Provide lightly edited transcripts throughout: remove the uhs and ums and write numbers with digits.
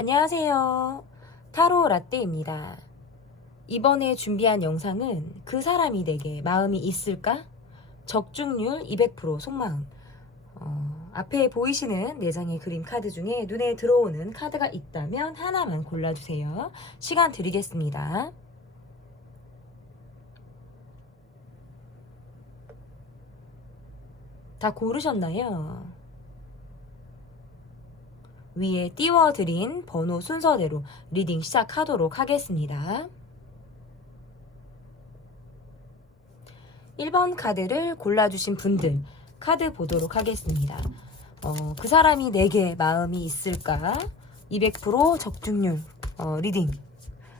안녕하세요. 타로 라떼입니다. 이번에 준비한 영상은 그 사람이 내게 마음이 있을까? 적중률 200% 속마음. 앞에 보이시는 4장의 그림 카드 중에 눈에 들어오는 카드가 있다면 하나만 골라주세요. 시간 드리겠습니다. 다 고르셨나요? 위에 띄워드린 번호 순서대로 리딩 시작하도록 하겠습니다. 1번 카드를 골라주신 분들 카드 보도록 하겠습니다. 그 사람이 내게 마음이 있을까? 200% 적중률 리딩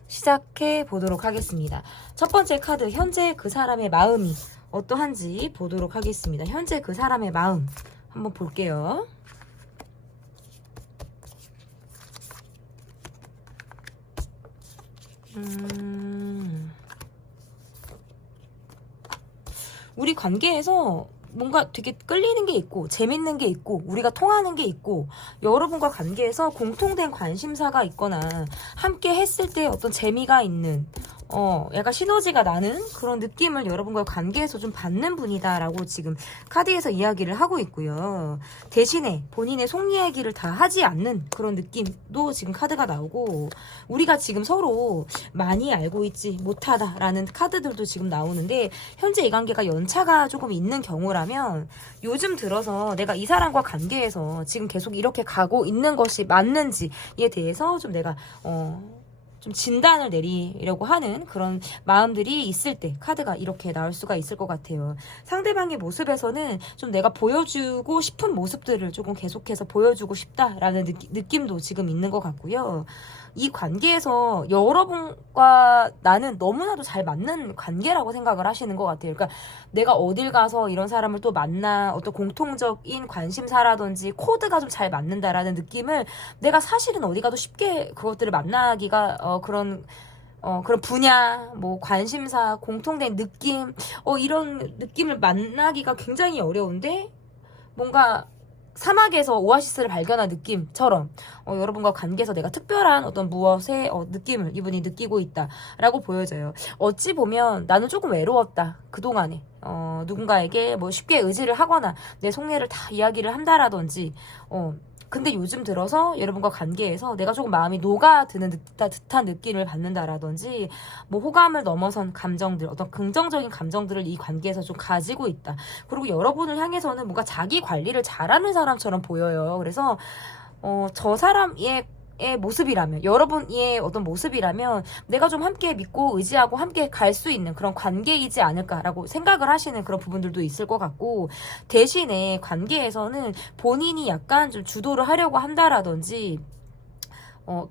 시작해 보도록 하겠습니다. 첫 번째 카드, 현재 그 사람의 마음이 어떠한지 보도록 하겠습니다. 현재 그 사람의 마음 한번 볼게요. 우리 관계에서 뭔가 되게 끌리는 게 있고 재밌는 게 있고 우리가 통하는 게 있고 여러분과 관계에서 공통된 관심사가 있거나 함께 했을 때 어떤 재미가 있는 약간 시너지가 나는 그런 느낌을 여러분과 관계에서 좀 받는 분이다라고 지금 카드에서 이야기를 하고 있고요. 대신에 본인의 속 이야기를 다 하지 않는 그런 느낌도 지금 카드가 나오고, 우리가 지금 서로 많이 알고 있지 못하다라는 카드들도 지금 나오는데, 현재 이 관계가 연차가 조금 있는 경우라면 요즘 들어서 내가 이 사람과 관계에서 지금 계속 이렇게 가고 있는 것이 맞는지에 대해서 좀 내가 좀 진단을 내리려고 하는 그런 마음들이 있을 때 카드가 이렇게 나올 수가 있을 것 같아요. 상대방의 모습에서는 좀 내가 보여주고 싶은 모습들을 조금 계속해서 보여주고 싶다라는 느낌도 지금 있는 것 같고요. 이 관계에서 여러분과 나는 너무나도 잘 맞는 관계라고 생각을 하시는 것 같아요. 그러니까 내가 어딜 가서 이런 사람을 또 만나 어떤 공통적인 관심사라든지 코드가 좀 잘 맞는다라는 느낌을 내가 사실은 어디 가도 쉽게 그것들을 만나기가 그런 분야, 뭐 관심사, 공통된 느낌, 이런 느낌을 만나기가 굉장히 어려운데 뭔가 사막에서 오아시스를 발견한 느낌처럼 여러분과 관계에서 내가 특별한 어떤 무엇의 느낌을 이분이 느끼고 있다라고 보여져요. 어찌 보면 나는 조금 외로웠다 그동안에 누군가에게 뭐 쉽게 의지를 하거나 내 속내를 다 이야기를 한다라든지 근데 요즘 들어서 여러분과 관계에서 내가 조금 마음이 녹아드는 듯한 느낌을 받는다라든지 뭐 호감을 넘어선 감정들, 어떤 긍정적인 감정들을 이 관계에서 좀 가지고 있다. 그리고 여러분을 향해서는 뭔가 자기 관리를 잘하는 사람처럼 보여요. 그래서 저 사람의 모습이라면, 여러분의 어떤 모습이라면 내가 좀 함께 믿고 의지하고 함께 갈 수 있는 그런 관계이지 않을까라고 생각을 하시는 그런 부분들도 있을 것 같고, 대신에 관계에서는 본인이 약간 좀 주도를 하려고 한다라든지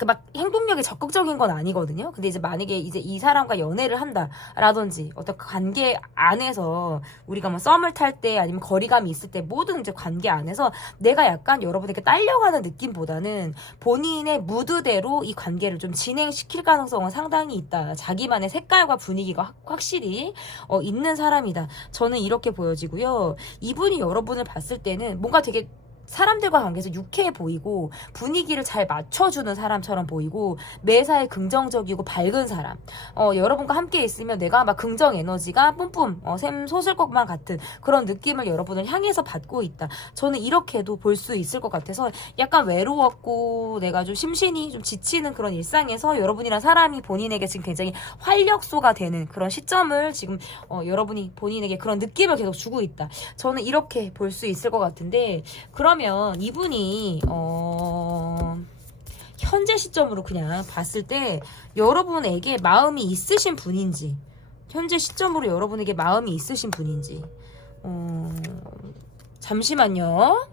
막 행동력이 적극적인 건 아니거든요. 근데 이제 만약에 이제 이 사람과 연애를 한다라든지 어떤 관계 안에서 우리가 뭐 썸을 탈 때 아니면 거리감이 있을 때 모든 이제 관계 안에서 내가 약간 여러분에게 딸려가는 느낌보다는 본인의 무드대로 이 관계를 좀 진행시킬 가능성은 상당히 있다. 자기만의 색깔과 분위기가 확실히 있는 사람이다. 저는 이렇게 보여지고요. 이분이 여러분을 봤을 때는 뭔가 되게 사람들과 관계에서 유쾌해 보이고 분위기를 잘 맞춰주는 사람처럼 보이고 매사에 긍정적이고 밝은 사람, 여러분과 함께 있으면 내가 막 긍정 에너지가 뿜뿜 샘솟을 것만 같은 그런 느낌을 여러분을 향해서 받고 있다. 저는 이렇게도 볼 수 있을 것 같아서 약간 외로웠고 내가 좀 심신이 좀 지치는 그런 일상에서 여러분이란 사람이 본인에게 지금 굉장히 활력소가 되는 그런 시점을 지금 여러분이 본인에게 그런 느낌을 계속 주고 있다. 저는 이렇게 볼 수 있을 것 같은데, 그러면 이분이 현재 시점으로 그냥 봤을 때 여러분에게 마음이 있으신 분인지, 현재 시점으로 여러분에게 마음이 있으신 분인지, 잠시만요.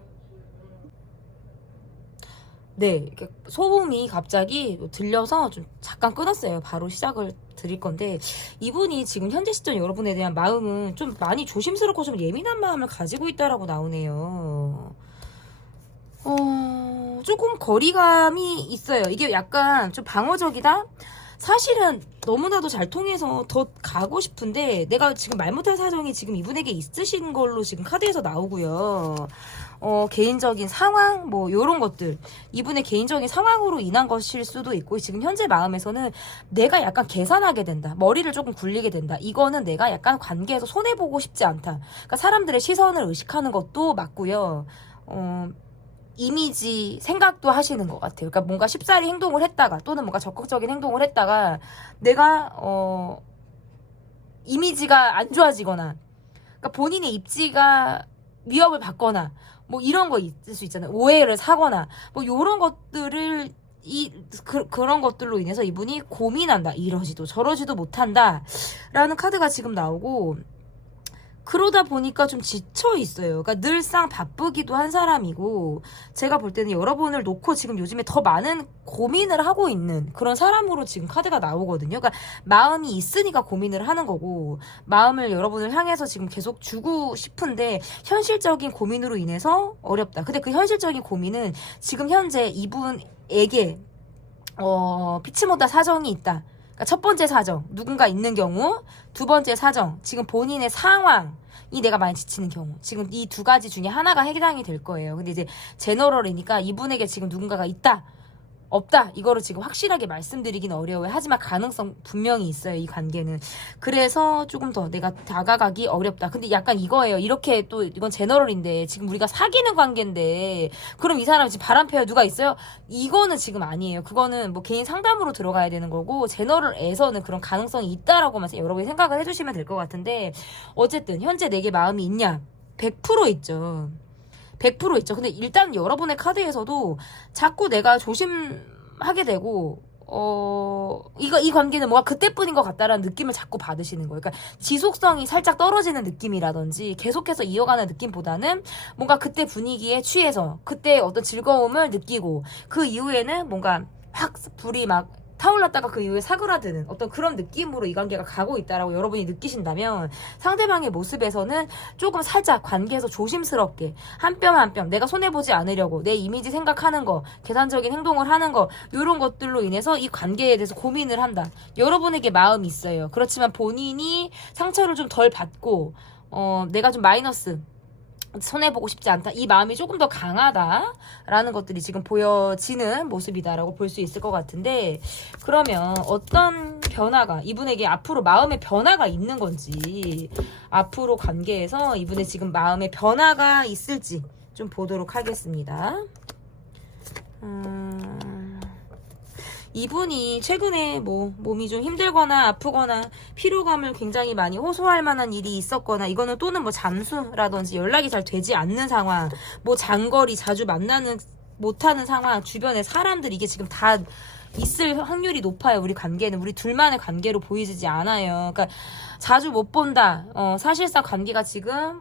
네, 이렇게 소음이 갑자기 들려서 좀 잠깐 끊었어요. 바로 시작을 드릴 건데, 이분이 지금 현재 시점 여러분에 대한 마음은 좀 많이 조심스럽고 좀 예민한 마음을 가지고 있다라고 나오네요. 조금 거리감이 있어요. 이게 약간 좀 방어적이다? 사실은 너무나도 잘 통해서 더 가고 싶은데 내가 지금 말 못할 사정이 지금 이분에게 있으신 걸로 지금 카드에서 나오고요. 개인적인 상황 뭐 요런 것들 이분의 개인적인 상황으로 인한 것일 수도 있고 지금 현재 마음에서는 내가 약간 계산하게 된다. 머리를 조금 굴리게 된다. 이거는 내가 약간 관계에서 손해보고 싶지 않다. 그러니까 사람들의 시선을 의식하는 것도 맞고요. 이미지 생각도 하시는 것 같아요. 그러니까 뭔가 쉽사리 행동을 했다가 또는 뭔가 적극적인 행동을 했다가 내가 이미지가 안 좋아지거나 그러니까 본인의 입지가 위협을 받거나 뭐 이런 거 있을 수 있잖아요. 오해를 사거나 뭐 요런 것들을 그런 것들로 인해서 이분이 고민한다. 이러지도 저러지도 못한다 라는 카드가 지금 나오고 그러다 보니까 좀 지쳐 있어요. 그러니까 늘상 바쁘기도 한 사람이고 제가 볼 때는 여러분을 놓고 지금 요즘에 더 많은 고민을 하고 있는 그런 사람으로 지금 카드가 나오거든요. 그러니까 마음이 있으니까 고민을 하는 거고 마음을 여러분을 향해서 지금 계속 주고 싶은데 현실적인 고민으로 인해서 어렵다. 근데 그 현실적인 고민은 지금 현재 이분에게 피치 못할 사정이 있다. 그러니까 첫 번째 사정, 누군가 있는 경우, 두 번째 사정, 지금 본인의 상황이 내가 많이 지치는 경우, 지금 이 두 가지 중에 하나가 해당이 될 거예요. 근데 이제 제너럴이니까 이분에게 지금 누군가가 있다, 없다, 이거를 지금 확실하게 말씀드리긴 어려워요. 하지만 가능성 분명히 있어요, 이 관계는. 그래서 조금 더 내가 다가가기 어렵다. 근데 약간 이거예요. 이렇게 또 이건 제너럴인데 지금 우리가 사귀는 관계인데 그럼 이 사람이 지금 바람피어 누가 있어요? 이거는 지금 아니에요. 그거는 뭐 개인 상담으로 들어가야 되는 거고 제너럴에서는 그런 가능성이 있다라고만 여러분이 생각을 해주시면 될 것 같은데 어쨌든 현재 내게 마음이 있냐? 100% 있죠. 100% 있죠. 근데 일단 여러분의 카드에서도 자꾸 내가 조심하게 되고, 이 관계는 뭔가 그때뿐인 것 같다라는 느낌을 자꾸 받으시는 거예요. 그러니까 지속성이 살짝 떨어지는 느낌이라든지 계속해서 이어가는 느낌보다는 뭔가 그때 분위기에 취해서 그때 어떤 즐거움을 느끼고 그 이후에는 뭔가 확 불이 막 타올랐다가 그 이후에 사그라드는 어떤 그런 느낌으로 이 관계가 가고 있다라고 여러분이 느끼신다면 상대방의 모습에서는 조금 살짝 관계에서 조심스럽게 한 뼘 한 뼘 내가 손해보지 않으려고 내 이미지 생각하는 거 계산적인 행동을 하는 거 이런 것들로 인해서 이 관계에 대해서 고민을 한다. 여러분에게 마음이 있어요. 그렇지만 본인이 상처를 좀 덜 받고 내가 좀 마이너스 손해보고 싶지 않다. 이 마음이 조금 더 강하다라는 것들이 지금 보여지는 모습이다라고 볼 수 있을 것 같은데 그러면 어떤 변화가 이분에게 앞으로 마음의 변화가 있는 건지 앞으로 관계에서 이분의 지금 마음의 변화가 있을지 좀 보도록 하겠습니다. 이분이 최근에 뭐 몸이 좀 힘들거나 아프거나 피로감을 굉장히 많이 호소할 만한 일이 있었거나 이거는 또는 뭐 잠수라든지 연락이 잘 되지 않는 상황 뭐 장거리 자주 만나는 못하는 상황 주변에 사람들 이게 지금 다 있을 확률이 높아요. 우리 관계는 우리 둘만의 관계로 보이지 않아요. 그러니까 자주 못 본다. 사실상 관계가 지금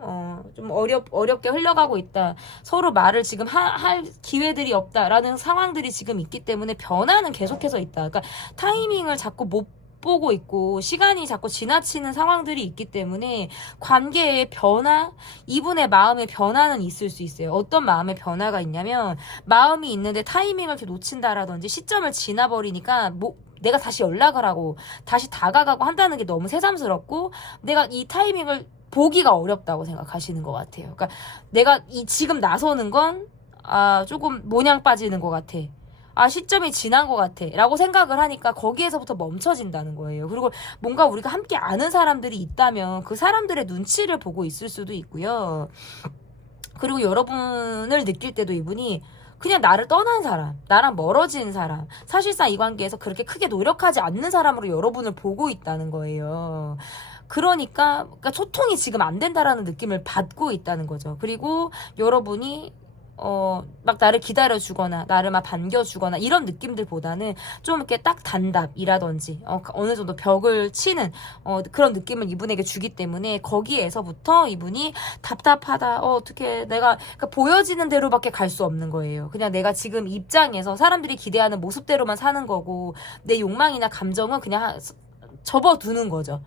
좀 어렵게 흘러가고 있다. 서로 말을 지금 할 기회들이 없다라는 상황들이 지금 있기 때문에 변화는 계속해서 있다. 그러니까 타이밍을 자꾸 못 보고 있고 시간이 자꾸 지나치는 상황들이 있기 때문에 관계의 변화, 이분의 마음의 변화는 있을 수 있어요. 어떤 마음의 변화가 있냐면 마음이 있는데 타이밍을 이렇게 놓친다라든지 시점을 지나버리니까 내가 다시 연락을 하고 다시 다가가고 한다는 게 너무 새삼스럽고 내가 이 타이밍을 보기가 어렵다고 생각하시는 것 같아요. 그러니까 내가 지금 나서는 건 조금 모냥 빠지는 것 같아. 시점이 지난 것 같아 라고 생각을 하니까 거기에서부터 멈춰진다는 거예요. 그리고 뭔가 우리가 함께 아는 사람들이 있다면 그 사람들의 눈치를 보고 있을 수도 있고요. 그리고 여러분을 느낄 때도 이분이 그냥 나를 떠난 사람, 나랑 멀어진 사람, 사실상 이 관계에서 그렇게 크게 노력하지 않는 사람으로 여러분을 보고 있다는 거예요. 그러니까 소통이 지금 안 된다라는 느낌을 받고 있다는 거죠. 그리고 여러분이 막 나를 기다려주거나 나를 막 반겨주거나 이런 느낌들보다는 좀 이렇게 딱 단답이라든지 어느 정도 벽을 치는 그런 느낌을 이분에게 주기 때문에 거기에서부터 이분이 답답하다 어떻게 내가 그러니까 보여지는 대로밖에 갈 수 없는 거예요. 그냥 내가 지금 입장에서 사람들이 기대하는 모습대로만 사는 거고 내 욕망이나 감정은 그냥 접어두는 거죠.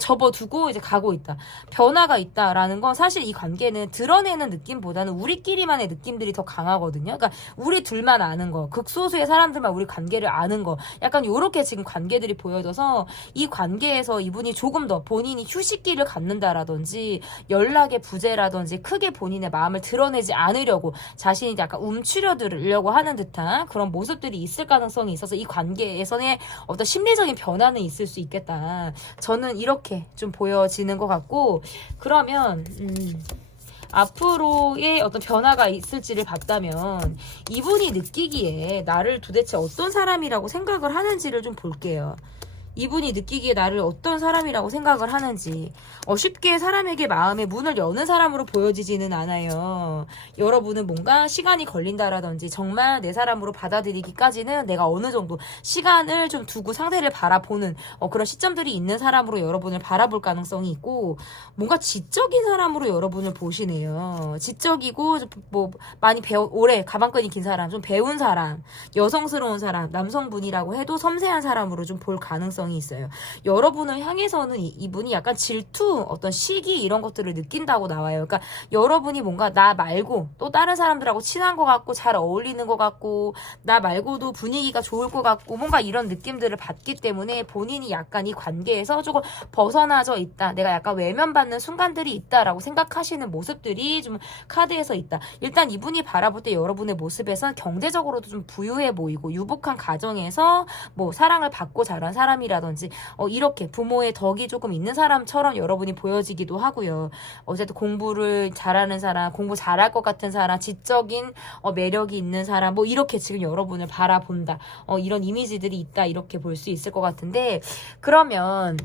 접어두고 이제 가고 있다. 변화가 있다라는 건 사실 이 관계는 드러내는 느낌보다는 우리끼리만의 느낌들이 더 강하거든요. 그러니까 우리 둘만 아는 거, 극소수의 사람들만 우리 관계를 아는 거, 약간 요렇게 지금 관계들이 보여져서 이 관계에서 이분이 조금 더 본인이 휴식기를 갖는다라든지 연락의 부재라든지 크게 본인의 마음을 드러내지 않으려고 자신이 약간 움츠려들려고 하는 듯한 그런 모습들이 있을 가능성이 있어서 이 관계에서의 어떤 심리적인 변화는 있을 수 있겠다. 저는 이렇게 좀 보여지는 것 같고, 그러면 앞으로의 어떤 변화가 있을지를 봤다면 이분이 느끼기에 나를 도대체 어떤 사람이라고 생각을 하는지를 좀 볼게요. 이분이 느끼기에 나를 어떤 사람이라고 생각을 하는지. 쉽게 사람에게 마음의 문을 여는 사람으로 보여지지는 않아요. 여러분은 뭔가 시간이 걸린다라든지 정말 내 사람으로 받아들이기까지는 내가 어느 정도 시간을 좀 두고 상대를 바라보는 그런 시점들이 있는 사람으로 여러분을 바라볼 가능성이 있고, 뭔가 지적인 사람으로 여러분을 보시네요. 지적이고 뭐 많이 오래 가방끈이 긴 사람, 좀 배운 사람, 여성스러운 사람, 남성분이라고 해도 섬세한 사람으로 좀 볼 가능성이 있어요. 여러분을 향해서는 이분이 약간 질투, 어떤 시기 이런 것들을 느낀다고 나와요. 그러니까 여러분이 뭔가 나 말고 또 다른 사람들하고 친한 것 같고 잘 어울리는 것 같고 나 말고도 분위기가 좋을 것 같고 뭔가 이런 느낌들을 받기 때문에 본인이 약간 이 관계에서 조금 벗어나져 있다. 내가 약간 외면받는 순간들이 있다라고 생각하시는 모습들이 좀 카드에서 있다. 일단 이분이 바라볼 때 여러분의 모습에선 경제적으로도 좀 부유해 보이고 유복한 가정에서 뭐 사랑을 받고 자란 사람이라든지 이렇게 부모의 덕이 조금 있는 사람처럼 여러분이 보여지기도 하고요. 어쨌든 공부를 잘하는 사람, 공부 잘할 것 같은 사람, 지적인 매력이 있는 사람, 뭐 이렇게 지금 여러분을 바라본다. 이런 이미지들이 있다. 이렇게 볼 수 있을 것 같은데, 그러면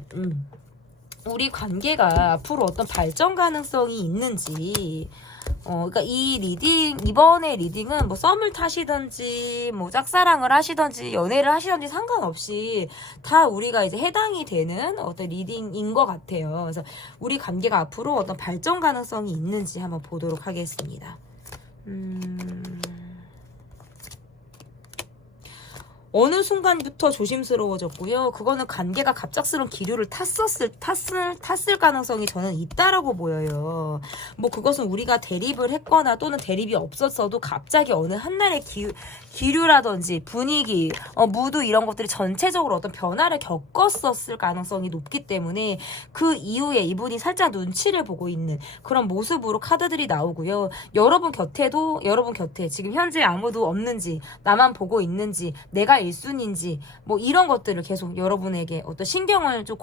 우리 관계가 앞으로 어떤 발전 가능성이 있는지. 그러니까 이번에 리딩은 뭐 썸을 타시던지, 뭐 짝사랑을 하시던지, 연애를 하시던지 상관없이 다 우리가 이제 해당이 되는 어떤 리딩인 것 같아요. 그래서 우리 관계가 앞으로 어떤 발전 가능성이 있는지 한번 보도록 하겠습니다. 어느 순간부터 조심스러워졌고요. 그거는 관계가 갑작스러운 기류를 탔을 가능성이 저는 있다라고 보여요. 뭐 그것은 우리가 대립을 했거나 또는 대립이 없었어도 갑자기 어느 한날의 기류라든지 분위기, 무드 이런 것들이 전체적으로 어떤 변화를 겪었었을 가능성이 높기 때문에 그 이후에 이분이 살짝 눈치를 보고 있는 그런 모습으로 카드들이 나오고요. 여러분 곁에 지금 현재 아무도 없는지, 나만 보고 있는지, 내가 1순인지 뭐 이런 것들을 계속 여러분에게 어떤 신경을 좀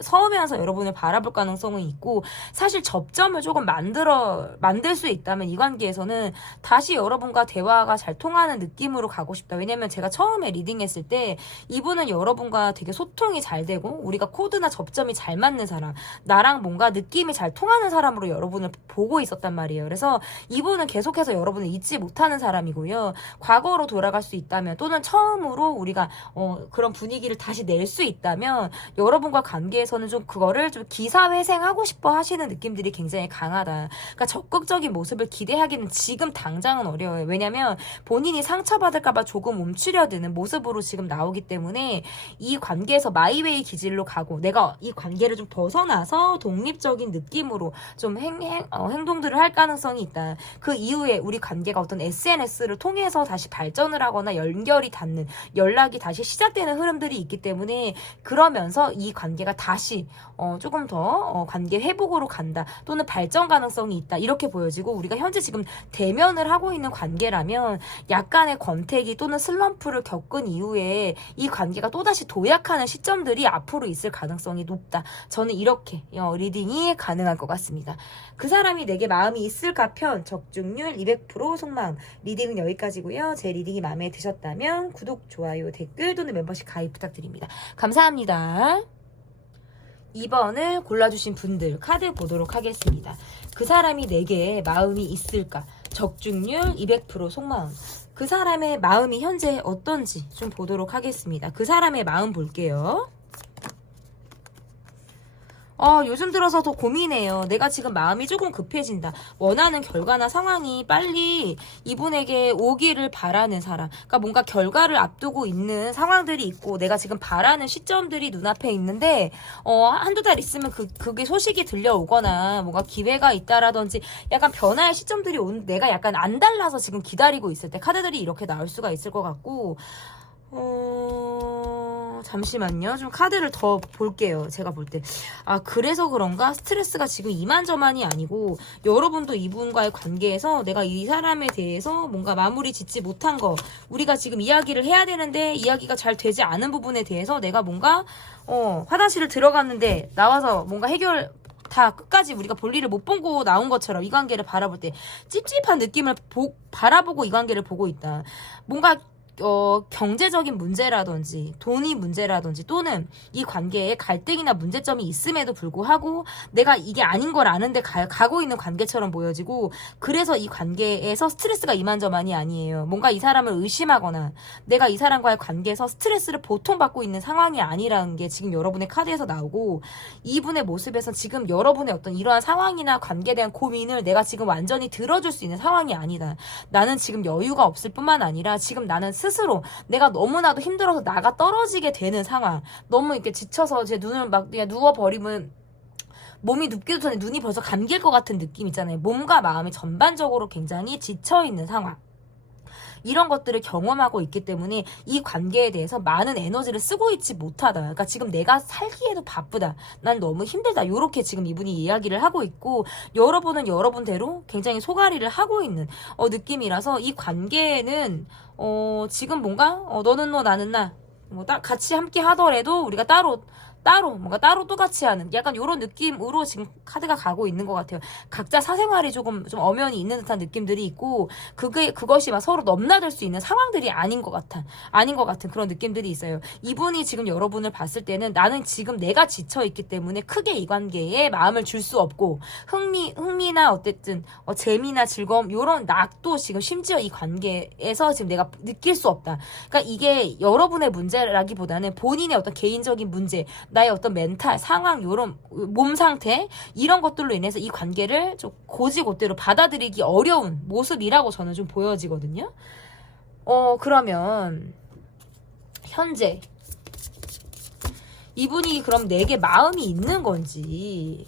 서으면서 여러분을 바라볼 가능성은 있고, 사실 접점을 조금 만들 수 있다면 이 관계에서는 다시 여러분과 대화가 잘 통하는 느낌으로 가고 싶다. 왜냐면 제가 처음에 리딩했을 때 이분은 여러분과 되게 소통이 잘 되고 우리가 코드나 접점이 잘 맞는 사람, 나랑 뭔가 느낌이 잘 통하는 사람으로 여러분을 보고 있었단 말이에요. 그래서 이분은 계속해서 여러분을 잊지 못하는 사람이고요. 과거로 돌아갈 수 있다면 또는 처음으로 우리가 그런 분위기를 다시 낼 수 있다면 여러분과 관계에서는 좀 그거를 좀 기사회생하고 싶어 하시는 느낌들이 굉장히 강하다. 그러니까 적극적인 모습을 기대하기는 지금 당장은 어려워요. 왜냐면 본인이 상처받을까봐 조금 움츠려드는 모습으로 지금 나오기 때문에 이 관계에서 마이웨이 기질로 가고 내가 이 관계를 좀 벗어나서 독립적인 느낌으로 좀 행동들을 할 가능성이 있다. 그 이후에 우리 관계가 어떤 SNS를 통해서 다시 발전을 하거나 연결이 닿는, 연락이 다시 시작되는 흐름들이 있기 때문에 그러면서 이 관계가 다시 조금 더 관계 회복으로 간다 또는 발전 가능성이 있다 이렇게 보여지고, 우리가 현재 지금 대면을 하고 있는 관계라면 약간의 권태기 또는 슬럼프를 겪은 이후에 이 관계가 또다시 도약하는 시점들이 앞으로 있을 가능성이 높다. 저는 이렇게 리딩이 가능할 것 같습니다. 그 사람이 내게 마음이 있을까 편 적중률 200% 속마음. 리딩은 여기까지고요. 제 리딩이 마음에 드셨다면 구독, 좋아요, 댓글 또는 멤버십 가입 부탁드립니다. 감사합니다. 2번을 골라주신 분들 카드 보도록 하겠습니다. 그 사람이 내게 마음이 있을까? 적중률 200% 속마음. 그 사람의 마음이 현재 어떤지 좀 보도록 하겠습니다. 그 사람의 마음 볼게요. 요즘 들어서 더 고민해요. 내가 지금 마음이 조금 급해진다. 원하는 결과나 상황이 빨리 이분에게 오기를 바라는 사람. 그러니까 뭔가 결과를 앞두고 있는 상황들이 있고, 내가 지금 바라는 시점들이 눈앞에 있는데, 한두 달 있으면 그게 소식이 들려오거나, 뭔가 기회가 있다라든지, 약간 변화의 시점들이 내가 약간 안 달라서 지금 기다리고 있을 때 카드들이 이렇게 나올 수가 있을 것 같고, 잠시만요. 좀 카드를 더 볼게요. 제가 볼 때. 그래서 그런가? 스트레스가 지금 이만저만이 아니고, 여러분도 이분과의 관계에서 내가 이 사람에 대해서 뭔가 마무리 짓지 못한 거, 우리가 지금 이야기를 해야 되는데, 이야기가 잘 되지 않은 부분에 대해서 내가 뭔가, 화장실을 들어갔는데, 나와서 뭔가 다 끝까지 우리가 볼일을 못 보고 나온 것처럼 이 관계를 바라볼 때, 찝찝한 느낌을 바라보고 이 관계를 보고 있다. 뭔가, 경제적인 문제라든지 돈이 문제라든지 또는 이 관계에 갈등이나 문제점이 있음에도 불구하고 내가 이게 아닌 걸 아는데 가고 있는 관계처럼 보여지고, 그래서 이 관계에서 스트레스가 이만저만이 아니에요. 뭔가 이 사람을 의심하거나 내가 이 사람과의 관계에서 스트레스를 보통 받고 있는 상황이 아니라는 게 지금 여러분의 카드에서 나오고, 이분의 모습에서 지금 여러분의 어떤 이러한 상황이나 관계에 대한 고민을 내가 지금 완전히 들어줄 수 있는 상황이 아니다. 나는 지금 여유가 없을 뿐만 아니라 지금 나는 스스로 내가 너무나도 힘들어서 나가 떨어지게 되는 상황, 너무 이렇게 지쳐서 제 눈을 막 그냥 누워버리면 몸이 눕기도 전에 눈이 벌써 감길 것 같은 느낌 있잖아요. 몸과 마음이 전반적으로 굉장히 지쳐있는 상황, 이런 것들을 경험하고 있기 때문에 이 관계에 대해서 많은 에너지를 쓰고 있지 못하다. 그러니까 지금 내가 살기에도 바쁘다, 난 너무 힘들다, 요렇게 지금 이분이 이야기를 하고 있고, 여러분은 여러분대로 굉장히 소가리를 하고 있는 느낌이라서, 이 관계는 지금 뭔가 너는 너 나는 나, 뭐 같이 함께 하더라도 우리가 따로 뭔가 따로 또 같이 하는 약간 요런 느낌으로 지금 카드가 가고 있는 것 같아요. 각자 사생활이 좀 엄연히 있는 듯한 느낌들이 있고, 그것이 막 서로 넘나들 수 있는 상황들이 아닌 것 같은 그런 느낌들이 있어요. 이분이 지금 여러분을 봤을 때는 나는 지금 내가 지쳐있기 때문에 크게 이 관계에 마음을 줄 수 없고, 흥미나 어쨌든 재미나 즐거움 요런 낙도 지금 심지어 이 관계에서 지금 내가 느낄 수 없다. 그러니까 이게 여러분의 문제라기보다는 본인의 어떤 개인적인 문제, 나의 어떤 멘탈 상황, 요런 몸 상태, 이런 것들로 인해서 이 관계를 좀 고지고대로 받아들이기 어려운 모습이라고 저는 좀 보여지거든요. 그러면 현재 이분이 그럼 내게 마음이 있는 건지,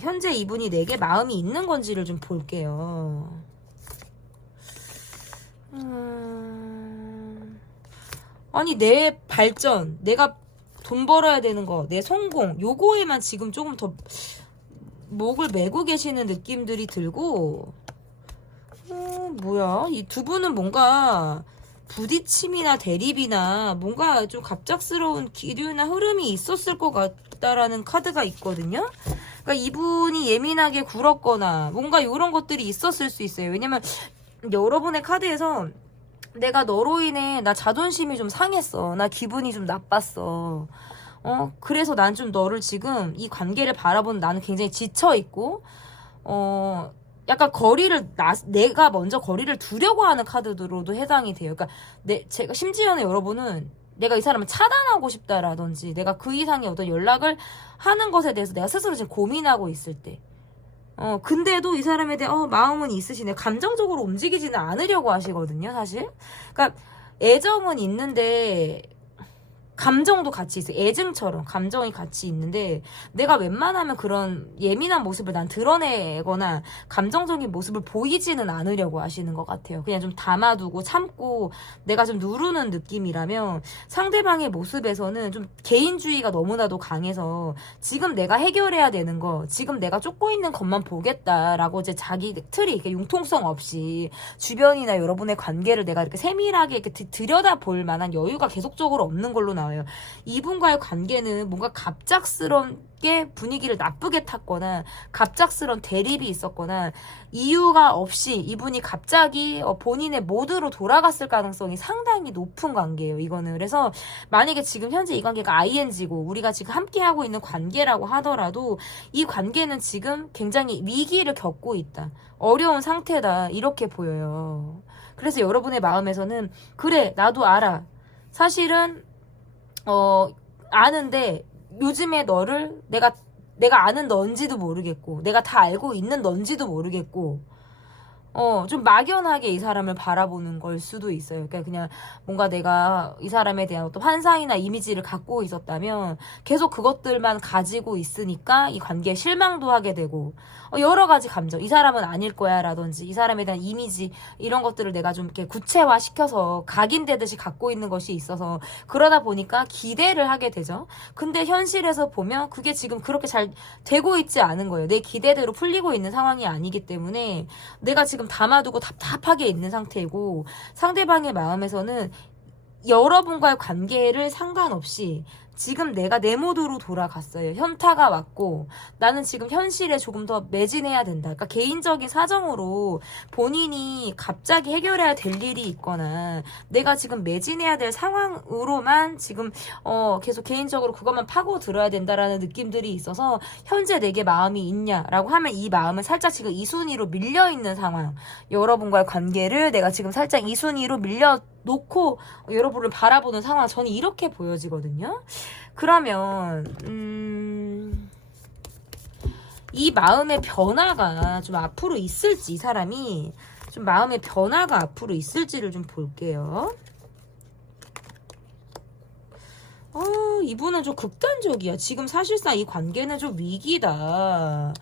현재 이분이 내게 마음이 있는 건지를 좀 볼게요. 아니, 내 발전, 내가 돈 벌어야 되는 거, 내 성공, 요거에만 지금 조금 더 목을 메고 계시는 느낌들이 들고, 뭐야? 이 두 분은 뭔가 부딪힘이나 대립이나 뭔가 좀 갑작스러운 기류나 흐름이 있었을 것 같다라는 카드가 있거든요? 그러니까 이분이 예민하게 굴었거나 뭔가 이런 것들이 있었을 수 있어요. 왜냐면 여러분의 카드에서 내가 너로 인해 나 자존심이 좀 상했어, 나 기분이 좀 나빴어, 그래서 난 좀 너를 지금 이 관계를 바라보는, 나는 굉장히 지쳐있고, 약간 내가 먼저 거리를 두려고 하는 카드로도 해당이 돼요. 그러니까 제가 심지어는 여러분은 내가 이 사람을 차단하고 싶다라든지 내가 그 이상의 어떤 연락을 하는 것에 대해서 내가 스스로 지금 고민하고 있을 때, 근데도 이 사람에 대한 마음은 있으시네. 감정적으로 움직이지는 않으려고 하시거든요, 사실. 그러니까 애정은 있는데 감정도 같이 있어요. 애증처럼 감정이 같이 있는데, 내가 웬만하면 그런 예민한 모습을 난 드러내거나 감정적인 모습을 보이지는 않으려고 하시는 것 같아요. 그냥 좀 담아두고 참고 내가 좀 누르는 느낌이라면, 상대방의 모습에서는 좀 개인주의가 너무나도 강해서 지금 내가 해결해야 되는 거, 지금 내가 쫓고 있는 것만 보겠다라고 이제 자기 틀이 이렇게 융통성 없이 주변이나 여러분의 관계를 내가 이렇게 세밀하게 이렇게 들여다볼 만한 여유가 계속적으로 없는 걸로 나와요. 이분과의 관계는 뭔가 갑작스럽게 분위기를 나쁘게 탔거나 갑작스러운 대립이 있었거나 이유가 없이 이분이 갑자기 본인의 모드로 돌아갔을 가능성이 상당히 높은 관계예요, 이거는. 그래서 만약에 지금 현재 이 관계가 ING고 우리가 지금 함께하고 있는 관계라고 하더라도, 이 관계는 지금 굉장히 위기를 겪고 있다, 어려운 상태다, 이렇게 보여요. 그래서 여러분의 마음에서는 그래, 나도 알아, 사실은 아는데 요즘에 너를 내가 내가 아는 넌지도 모르겠고 내가 다 알고 있는 넌지도 모르겠고 좀 막연하게 이 사람을 바라보는 걸 수도 있어요. 그러니까 그냥 뭔가 내가 이 사람에 대한 어떤 환상이나 이미지를 갖고 있었다면 계속 그것들만 가지고 있으니까 이 관계에 실망도 하게 되고 여러 가지 감정, 이 사람은 아닐 거야 라든지 이 사람에 대한 이미지 이런 것들을 내가 좀 이렇게 구체화시켜서 각인되듯이 갖고 있는 것이 있어서 그러다 보니까 기대를 하게 되죠. 근데 현실에서 보면 그게 지금 그렇게 잘 되고 있지 않은 거예요. 내 기대대로 풀리고 있는 상황이 아니기 때문에 내가 지금 담아두고 답답하게 있는 상태이고 상대방의 마음에서는 여러분과의 관계를 상관없이 지금 내가 내 모드로 돌아갔어요. 현타가 왔고 나는 지금 현실에 조금 더 매진해야 된다. 그러니까 개인적인 사정으로 본인이 갑자기 해결해야 될 일이 있거나 내가 지금 매진해야 될 상황으로만 지금 계속 개인적으로 그것만 파고 들어야 된다라는 느낌들이 있어서 현재 내게 마음이 있냐라고 하면 이 마음은 살짝 지금 이 순위로 밀려있는 상황. 여러분과의 관계를 내가 지금 살짝 이 순위로 놓고 여러분을 바라보는 상황 저는 이렇게 보여지거든요. 그러면 이 마음의 변화가 좀 앞으로 있을지 이 사람이 좀 마음의 변화가 앞으로 있을지를 좀 볼게요. 이분은 좀 극단적이야. 지금 사실상 이 관계는 좀 위기다.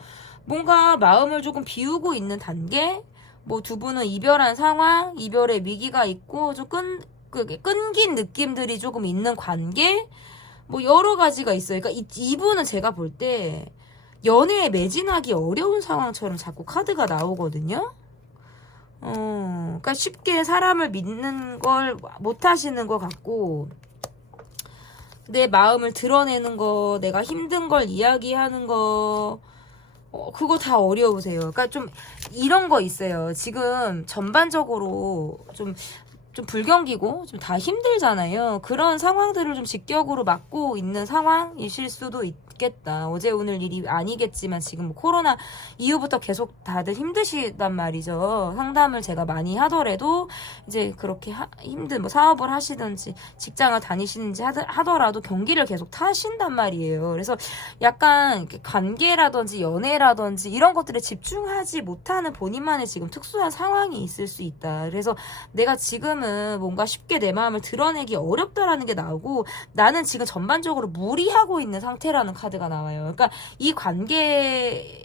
뭔가 마음을 조금 비우고 있는 단계? 뭐 두 분은 이별한 상황, 이별의 위기가 있고 좀 끊긴 느낌들이 조금 있는 관계? 뭐 여러 가지가 있어요. 그러니까 이분은 제가 볼 때 연애에 매진하기 어려운 상황처럼 자꾸 카드가 나오거든요. 그러니까 쉽게 사람을 믿는 걸 못 하시는 것 같고 내 마음을 드러내는 거, 내가 힘든 걸 이야기하는 거 그거 다 어려우세요. 그러니까 좀 이런 거 있어요. 지금 전반적으로 좀 불경기고 좀 다 힘들잖아요. 그런 상황들을 좀 직격으로 맞고 있는 상황이실 수도 있겠다. 어제 오늘 일이 아니겠지만 지금 뭐 코로나 이후부터 계속 다들 힘드시단 말이죠. 상담을 제가 많이 하더라도 이제 그렇게 힘든 뭐 사업을 하시든지 직장을 다니시는지 하더라도 경기를 계속 타신단 말이에요. 그래서 약간 관계라든지 연애라든지 이런 것들에 집중하지 못하는 본인만의 지금 특수한 상황이 있을 수 있다. 그래서 내가 지금은 뭔가 쉽게 내 마음을 드러내기 어렵다라는 게 나오고 나는 지금 전반적으로 무리하고 있는 상태라는 카드가 나와요. 그러니까 이 관계에서의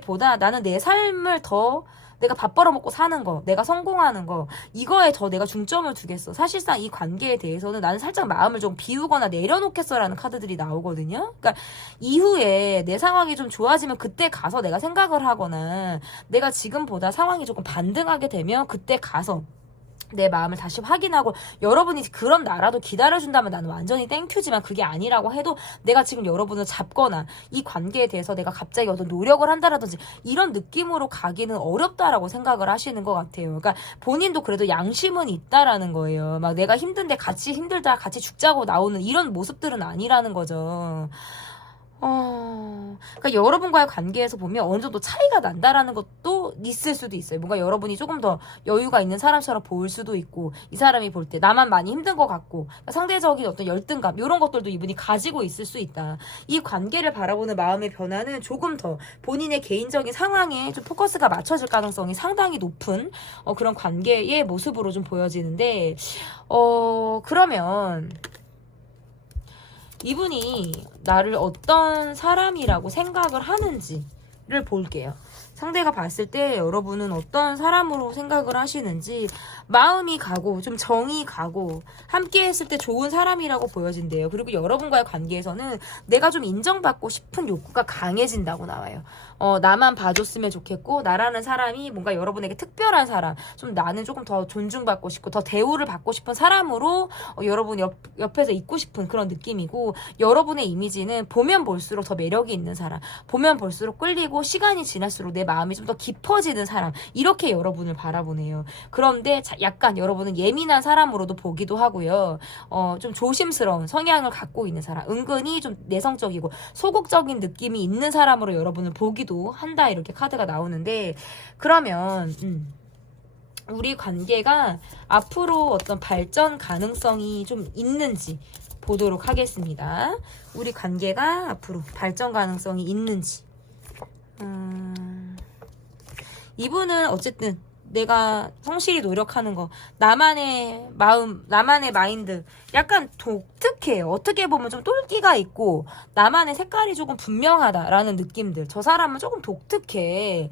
보다 나는 내 삶을 더 내가 밥 벌어먹고 사는 거, 내가 성공하는 거 이거에 더 내가 중점을 두겠어. 사실상 이 관계에 대해서는 나는 살짝 마음을 좀 비우거나 내려놓겠어라는 카드들이 나오거든요. 그러니까 이후에 내 상황이 좀 좋아지면 그때 가서 내가 생각을 하거나 내가 지금보다 상황이 조금 반등하게 되면 그때 가서 내 마음을 다시 확인하고 여러분이 그런 나라도 기다려준다면 나는 완전히 땡큐지만 그게 아니라고 해도 내가 지금 여러분을 잡거나 이 관계에 대해서 내가 갑자기 어떤 노력을 한다라든지 이런 느낌으로 가기는 어렵다라고 생각을 하시는 것 같아요. 그러니까 본인도 그래도 양심은 있다라는 거예요. 막 내가 힘든데 같이 힘들다 같이 죽자고 나오는 이런 모습들은 아니라는 거죠. 그러니까 여러분과의 관계에서 보면 어느 정도 차이가 난다라는 것도 있을 수도 있어요. 뭔가 여러분이 조금 더 여유가 있는 사람처럼 보일 수도 있고, 이 사람이 볼 때 나만 많이 힘든 것 같고, 그러니까 상대적인 어떤 열등감, 이런 것들도 이분이 가지고 있을 수 있다. 이 관계를 바라보는 마음의 변화는 조금 더 본인의 개인적인 상황에 좀 포커스가 맞춰질 가능성이 상당히 높은 그런 관계의 모습으로 좀 보여지는데, 그러면 이분이 나를 어떤 사람이라고 생각을 하는지를 볼게요. 상대가 봤을 때 여러분은 어떤 사람으로 생각을 하시는지, 마음이 가고 좀 정이 가고 함께 했을 때 좋은 사람이라고 보여진대요. 그리고 여러분과의 관계에서는 내가 좀 인정받고 싶은 욕구가 강해진다고 나와요. 나만 봐줬으면 좋겠고, 나라는 사람이 뭔가 여러분에게 특별한 사람, 좀 나는 조금 더 존중받고 싶고 더 대우를 받고 싶은 사람으로 여러분 옆에서 있고 싶은 그런 느낌이고, 여러분의 이미지는 보면 볼수록 더 매력이 있는 사람, 보면 볼수록 끌리고 시간이 지날수록 내 마음이 좀 더 깊어지는 사람, 이렇게 여러분을 바라보네요. 그런데 약간 여러분은 예민한 사람으로도 보기도 하고요. 좀 조심스러운 성향을 갖고 있는 사람, 은근히 좀 내성적이고 소극적인 느낌이 있는 사람으로 여러분을 보기도 한다, 이렇게 카드가 나오는데, 그러면 우리 관계가 앞으로 어떤 발전 가능성이 좀 있는지 보도록 하겠습니다. 우리 관계가 앞으로 발전 가능성이 있는지. 이분은 어쨌든 내가 성실히 노력하는 거, 나만의 마음, 나만의 마인드, 약간 독특해요. 어떻게 보면 좀 똘끼가 있고 나만의 색깔이 조금 분명하다라는 느낌들. 저 사람은 조금 독특해.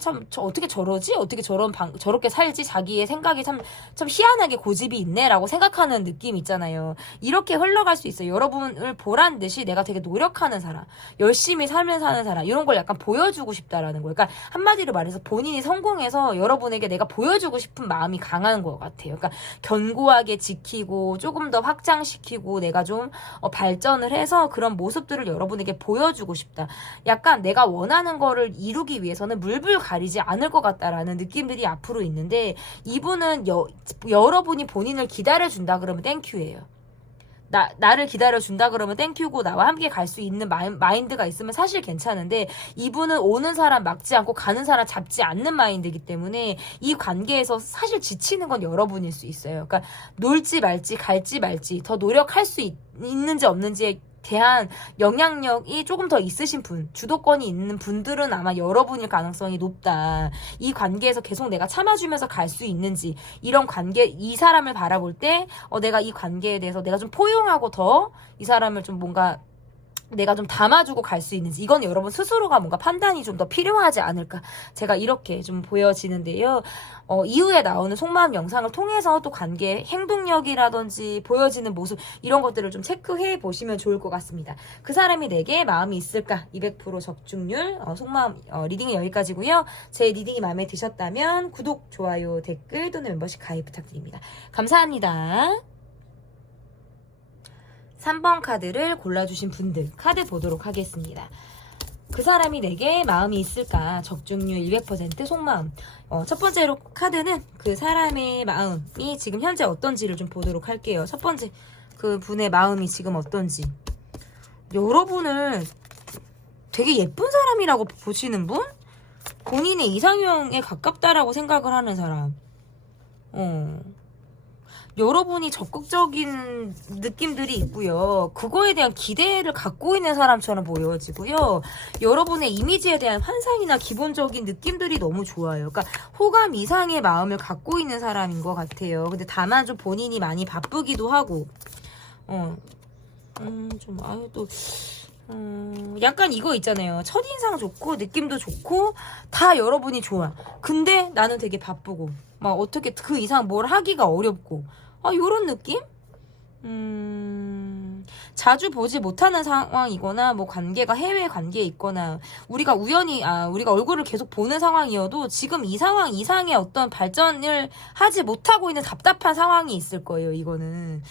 참, 어떻게 저러지? 어떻게 저렇게 살지? 자기의 생각이 참 희한하게 고집이 있네라고 생각하는 느낌 있잖아요. 이렇게 흘러갈 수 있어요. 여러분을 보란 듯이 내가 되게 노력하는 사람, 열심히 살면 사는 사람, 이런 걸 약간 보여주고 싶다라는 거예요. 그러니까 한마디로 말해서 본인이 성공해서 여러분에게 내가 보여주고 싶은 마음이 강한 것 같아요. 그러니까 견고하게 지키고 조금 더 확장시키고 내가 좀 발전을 해서 그런 모습들을 여러분에게 보여주고 싶다. 약간 내가 원하는 거를 이루기 위해서는 물불 가리지 않을 것 같다라는 느낌들이 앞으로 있는데, 이분은 여러분이 본인을 기다려준다 그러면 땡큐예요. 나를 기다려준다 그러면 땡큐고 나와 함께 갈 수 있는 마인드가 있으면 사실 괜찮은데, 이분은 오는 사람 막지 않고 가는 사람 잡지 않는 마인드이기 때문에 이 관계에서 사실 지치는 건 여러분일 수 있어요. 그러니까 놀지 말지 갈지 말지 더 노력할 수 있는지 없는지에 대한 영향력이 조금 더 있으신 분, 주도권이 있는 분들은 아마 여러분일 가능성이 높다. 이 관계에서 계속 내가 참아주면서 갈 수 있는지, 이런 관계, 이 사람을 바라볼 때 내가 이 관계에 대해서 내가 좀 포용하고 더 이 사람을 좀 뭔가 내가 좀 담아주고 갈 수 있는지, 이건 여러분 스스로가 뭔가 판단이 좀 더 필요하지 않을까, 제가 이렇게 좀 보여지는데요. 이후에 나오는 속마음 영상을 통해서 또 관계 행동력이라든지 보여지는 모습, 이런 것들을 좀 체크해 보시면 좋을 것 같습니다. 그 사람이 내게 마음이 있을까? 200% 적중률 속마음 리딩은 여기까지고요. 제 리딩이 마음에 드셨다면 구독, 좋아요, 댓글 또는 멤버십 가입 부탁드립니다. 감사합니다. 3번 카드를 골라주신 분들 카드 보도록 하겠습니다. 그 사람이 내게 마음이 있을까? 적중률 200% 속마음. 첫 번째로 카드는 그 사람의 마음이 지금 현재 어떤지를 좀 보도록 할게요. 첫 번째, 그 분의 마음이 지금 어떤지. 여러분을 되게 예쁜 사람이라고 보시는 분? 본인의 이상형에 가깝다라고 생각을 하는 사람. 여러분이 적극적인 느낌들이 있고요. 그거에 대한 기대를 갖고 있는 사람처럼 보여지고요. 여러분의 이미지에 대한 환상이나 기본적인 느낌들이 너무 좋아요. 그러니까 호감 이상의 마음을 갖고 있는 사람인 것 같아요. 근데 다만 좀 본인이 많이 바쁘기도 하고, 약간 이거 있잖아요. 첫인상 좋고 느낌도 좋고 다 여러분이 좋아. 근데 나는 되게 바쁘고 막 어떻게 그 이상 뭘 하기가 어렵고, 요런 느낌? 자주 보지 못하는 상황이거나 뭐 관계가 해외 관계에 있거나 우리가 우연히 우리가 얼굴을 계속 보는 상황이어도 지금 이 상황 이상의 어떤 발전을 하지 못하고 있는 답답한 상황이 있을 거예요. 이거는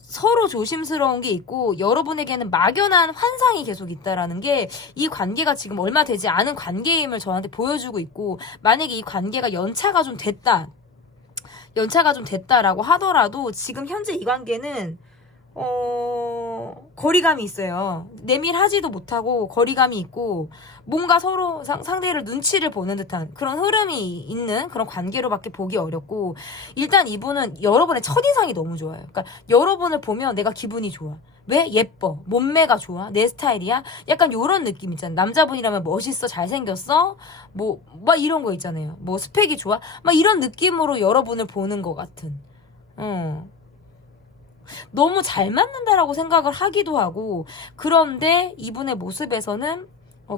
서로 조심스러운 게 있고 여러분에게는 막연한 환상이 계속 있다라는 게 이 관계가 지금 얼마 되지 않은 관계임을 저한테 보여주고 있고, 만약에 이 관계가 연차가 좀 됐다라고 하더라도 지금 현재 이 관계는 거리감이 있어요. 내밀하지도 못하고 거리감이 있고 뭔가 서로 상대를 눈치를 보는 듯한 그런 흐름이 있는 그런 관계로밖에 보기 어렵고, 일단 이분은 여러분의 첫인상이 너무 좋아요. 그러니까 여러분을 보면 내가 기분이 좋아. 왜? 예뻐. 몸매가 좋아. 내 스타일이야. 약간 요런 느낌 있잖아요. 남자분이라면 멋있어. 잘생겼어. 막 이런 거 있잖아요. 뭐 스펙이 좋아. 막 이런 느낌으로 여러분을 보는 것 같은. 너무 잘 맞는다라고 생각을 하기도 하고, 그런데 이분의 모습에서는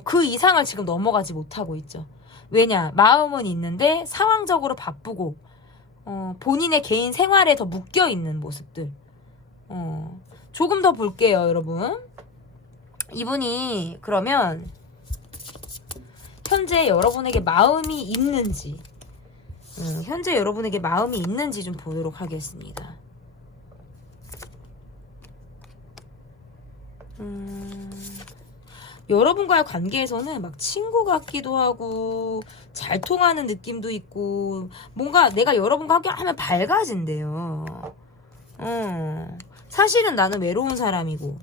그 이상을 지금 넘어가지 못하고 있죠. 왜냐? 마음은 있는데 상황적으로 바쁘고 본인의 개인 생활에 더 묶여있는 모습들. 조금 더 볼게요, 여러분. 이분이 그러면 현재 여러분에게 마음이 있는지, 현재 여러분에게 마음이 있는지 좀 보도록 하겠습니다. 여러분과의 관계에서는 막 친구 같기도 하고 잘 통하는 느낌도 있고, 뭔가 내가 여러분과 함께 하면 밝아진대요. 사실은 나는 외로운 사람이고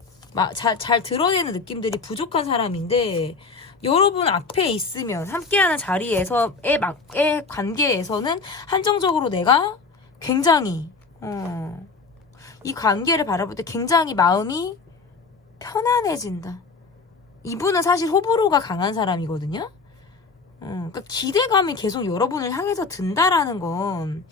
잘 드러내는 느낌들이 부족한 사람인데, 여러분 앞에 있으면 함께하는 자리에서의 관계에서는 한정적으로 내가 굉장히 이 관계를 바라볼 때 굉장히 마음이 편안해진다. 이분은 사실 호불호가 강한 사람이거든요. 그러니까 기대감이 계속 여러분을 향해서 든다라는 건,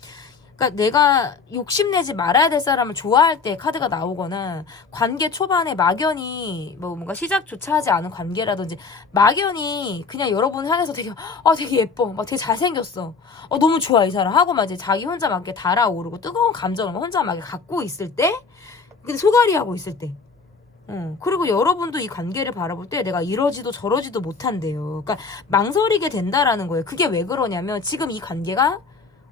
그러니까 내가 욕심내지 말아야 될 사람을 좋아할 때 카드가 나오거나, 관계 초반에 막연히 뭔가 시작조차 하지 않은 관계라든지 막연히 그냥 여러분을 향해서 되게 예뻐, 막 되게 잘생겼어, 너무 좋아 이 사람 하고 막 이제 자기 혼자 막 이렇게 달아오르고 뜨거운 감정을 혼자 막 이렇게 갖고 있을 때, 근데 소갈이 하고 있을 때, 그리고 여러분도 이 관계를 바라볼 때 내가 이러지도 저러지도 못한대요. 그러니까 망설이게 된다라는 거예요. 그게 왜 그러냐면 지금 이 관계가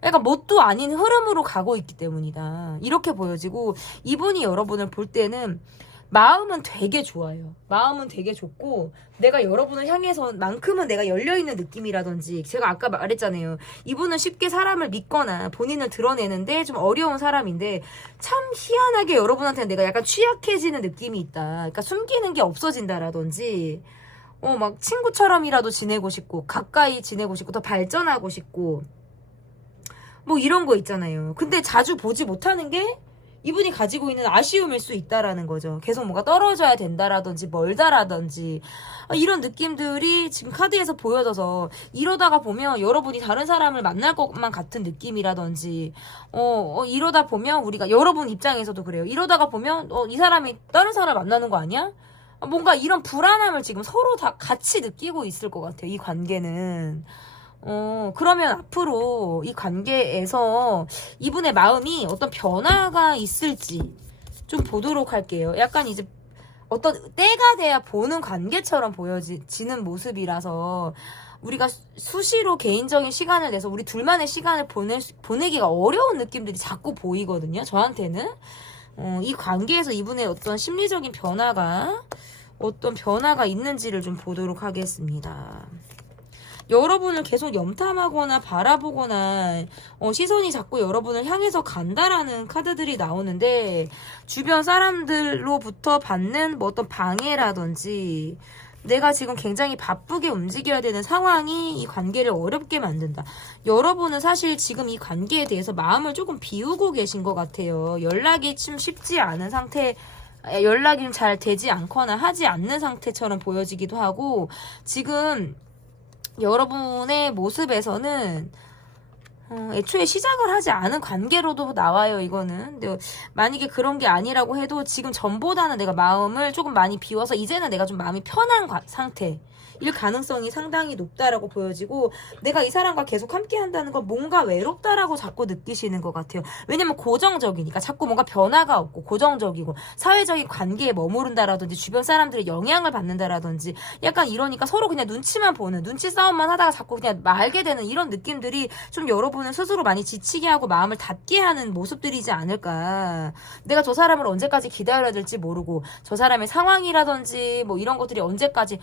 약간 뭣도 아닌 흐름으로 가고 있기 때문이다. 이렇게 보여지고, 이분이 여러분을 볼 때는 마음은 되게 좋아요. 마음은 되게 좋고, 내가 여러분을 향해서 만큼은 내가 열려있는 느낌이라든지, 제가 아까 말했잖아요. 이분은 쉽게 사람을 믿거나 본인을 드러내는데 좀 어려운 사람인데, 참 희한하게 여러분한테는 내가 약간 취약해지는 느낌이 있다. 그러니까 숨기는 게 없어진다라든지, 막 친구처럼이라도 지내고 싶고, 가까이 지내고 싶고, 더 발전하고 싶고, 뭐 이런 거 있잖아요. 근데 자주 보지 못하는 게 이분이 가지고 있는 아쉬움일 수 있다라는 거죠. 계속 뭔가 떨어져야 된다라든지 멀다라든지, 이런 느낌들이 지금 카드에서 보여져서, 이러다가 보면 여러분이 다른 사람을 만날 것만 같은 느낌이라든지, 이러다 보면 우리가, 여러분 입장에서도 그래요. 이러다가 보면 이 사람이 다른 사람을 만나는 거 아니야? 뭔가 이런 불안함을 지금 서로 다 같이 느끼고 있을 것 같아요. 이 관계는. 그러면 앞으로 이 관계에서 이분의 마음이 어떤 변화가 있을지 좀 보도록 할게요. 약간 이제 어떤 때가 돼야 보는 관계처럼 보여지는 모습이라서, 우리가 수시로 개인적인 시간을 내서 우리 둘만의 시간을 보내기가 어려운 느낌들이 자꾸 보이거든요. 저한테는. 이 관계에서 이분의 어떤 심리적인 어떤 변화가 있는지를 좀 보도록 하겠습니다. 여러분을 계속 염탐하거나 바라보거나 시선이 자꾸 여러분을 향해서 간다라는 카드들이 나오는데, 주변 사람들로부터 받는 어떤 방해라든지, 내가 지금 굉장히 바쁘게 움직여야 되는 상황이 이 관계를 어렵게 만든다. 여러분은 사실 지금 이 관계에 대해서 마음을 조금 비우고 계신 것 같아요. 연락이 좀 쉽지 않은 상태, 연락이 좀 잘 되지 않거나 하지 않는 상태처럼 보여지기도 하고, 지금 여러분의 모습에서는 애초에 시작을 하지 않은 관계로도 나와요, 이거는. 근데 만약에 그런 게 아니라고 해도 지금 전보다는 내가 마음을 조금 많이 비워서 이제는 내가 좀 마음이 편한 상태일 가능성이 상당히 높다라고 보여지고, 내가 이 사람과 계속 함께 한다는 건 뭔가 외롭다라고 자꾸 느끼시는 것 같아요. 왜냐면 고정적이니까. 자꾸 뭔가 변화가 없고 고정적이고 사회적인 관계에 머무른다라든지 주변 사람들의 영향을 받는다라든지, 약간 이러니까 서로 그냥 눈치만 보는, 눈치 싸움만 하다가 자꾸 그냥 말게 되는 이런 느낌들이 좀 여러분을 스스로 많이 지치게 하고 마음을 닫게 하는 모습들이지 않을까. 내가 저 사람을 언제까지 기다려야 될지 모르고, 저 사람의 상황이라든지 뭐 이런 것들이 언제까지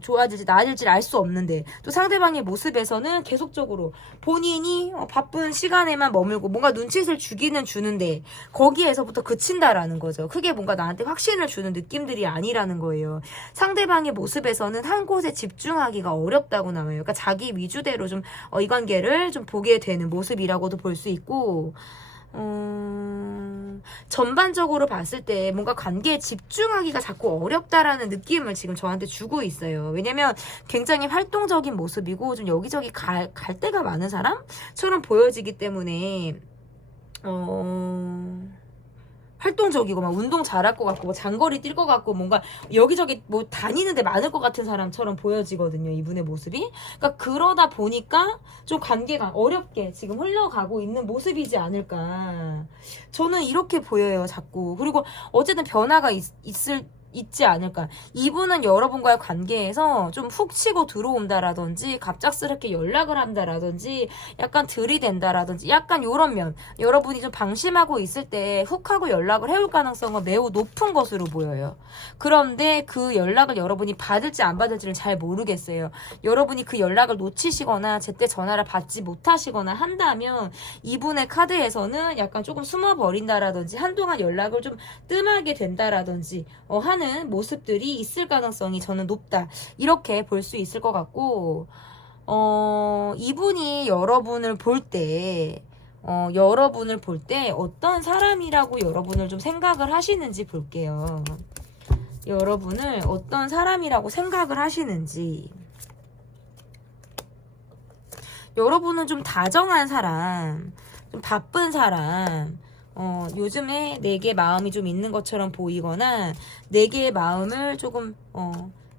좋아질지 나아질지 알 수 없는데, 또 상대방의 모습에서는 계속적으로 본인이 바쁜 시간에만 머물고 뭔가 눈짓을 주는데 거기에서부터 그친다라는 거죠. 그게 뭔가 나한테 확신을 주는 느낌들이 아니라는 거예요. 상대방의 모습에서는 한 곳에 집중하기가 어렵다고 나와요. 그러니까 자기 위주대로 좀 이 관계를 좀 보게 되는 모습이라고도 볼 수 있고, 전반적으로 봤을 때 뭔가 관계에 집중하기가 자꾸 어렵다라는 느낌을 지금 저한테 주고 있어요. 왜냐면 굉장히 활동적인 모습이고 좀 여기저기 갈 데가 많은 사람처럼 보여지기 때문에 활동적이고 막 운동 잘할 것 같고 뭐 장거리 뛸 것 같고 뭔가 여기저기 뭐 다니는 데 많을 것 같은 사람처럼 보여지거든요, 이분의 모습이. 그러니까 그러다 보니까 좀 관계가 어렵게 지금 흘러가고 있는 모습이지 않을까, 저는 이렇게 보여요, 자꾸. 그리고 어쨌든 변화가 있지 않을까. 이분은 여러분과의 관계에서 좀 훅 치고 들어온다라든지, 갑작스럽게 연락을 한다라든지, 약간 들이댄다라든지, 약간 요런 면, 여러분이 좀 방심하고 있을 때 훅 하고 연락을 해올 가능성은 매우 높은 것으로 보여요. 그런데 그 연락을 여러분이 받을지 안 받을지는 잘 모르겠어요. 여러분이 그 연락을 놓치시거나 제때 전화를 받지 못하시거나 한다면, 이분의 카드에서는 약간 조금 숨어버린다라든지, 한동안 연락을 좀 뜸하게 된다라든지 하는 모습들이 있을 가능성이 저는 높다, 이렇게 볼 수 있을 것 같고, 이분이 여러분을 볼 때 여러분을 볼 때 어떤 사람이라고 여러분을 좀 생각을 하시는지 볼게요. 여러분을 어떤 사람이라고 생각을 하시는지. 여러분은 좀 다정한 사람, 좀 바쁜 사람, 요즘에 내게 마음이 좀 있는 것처럼 보이거나 내게 마음을 조금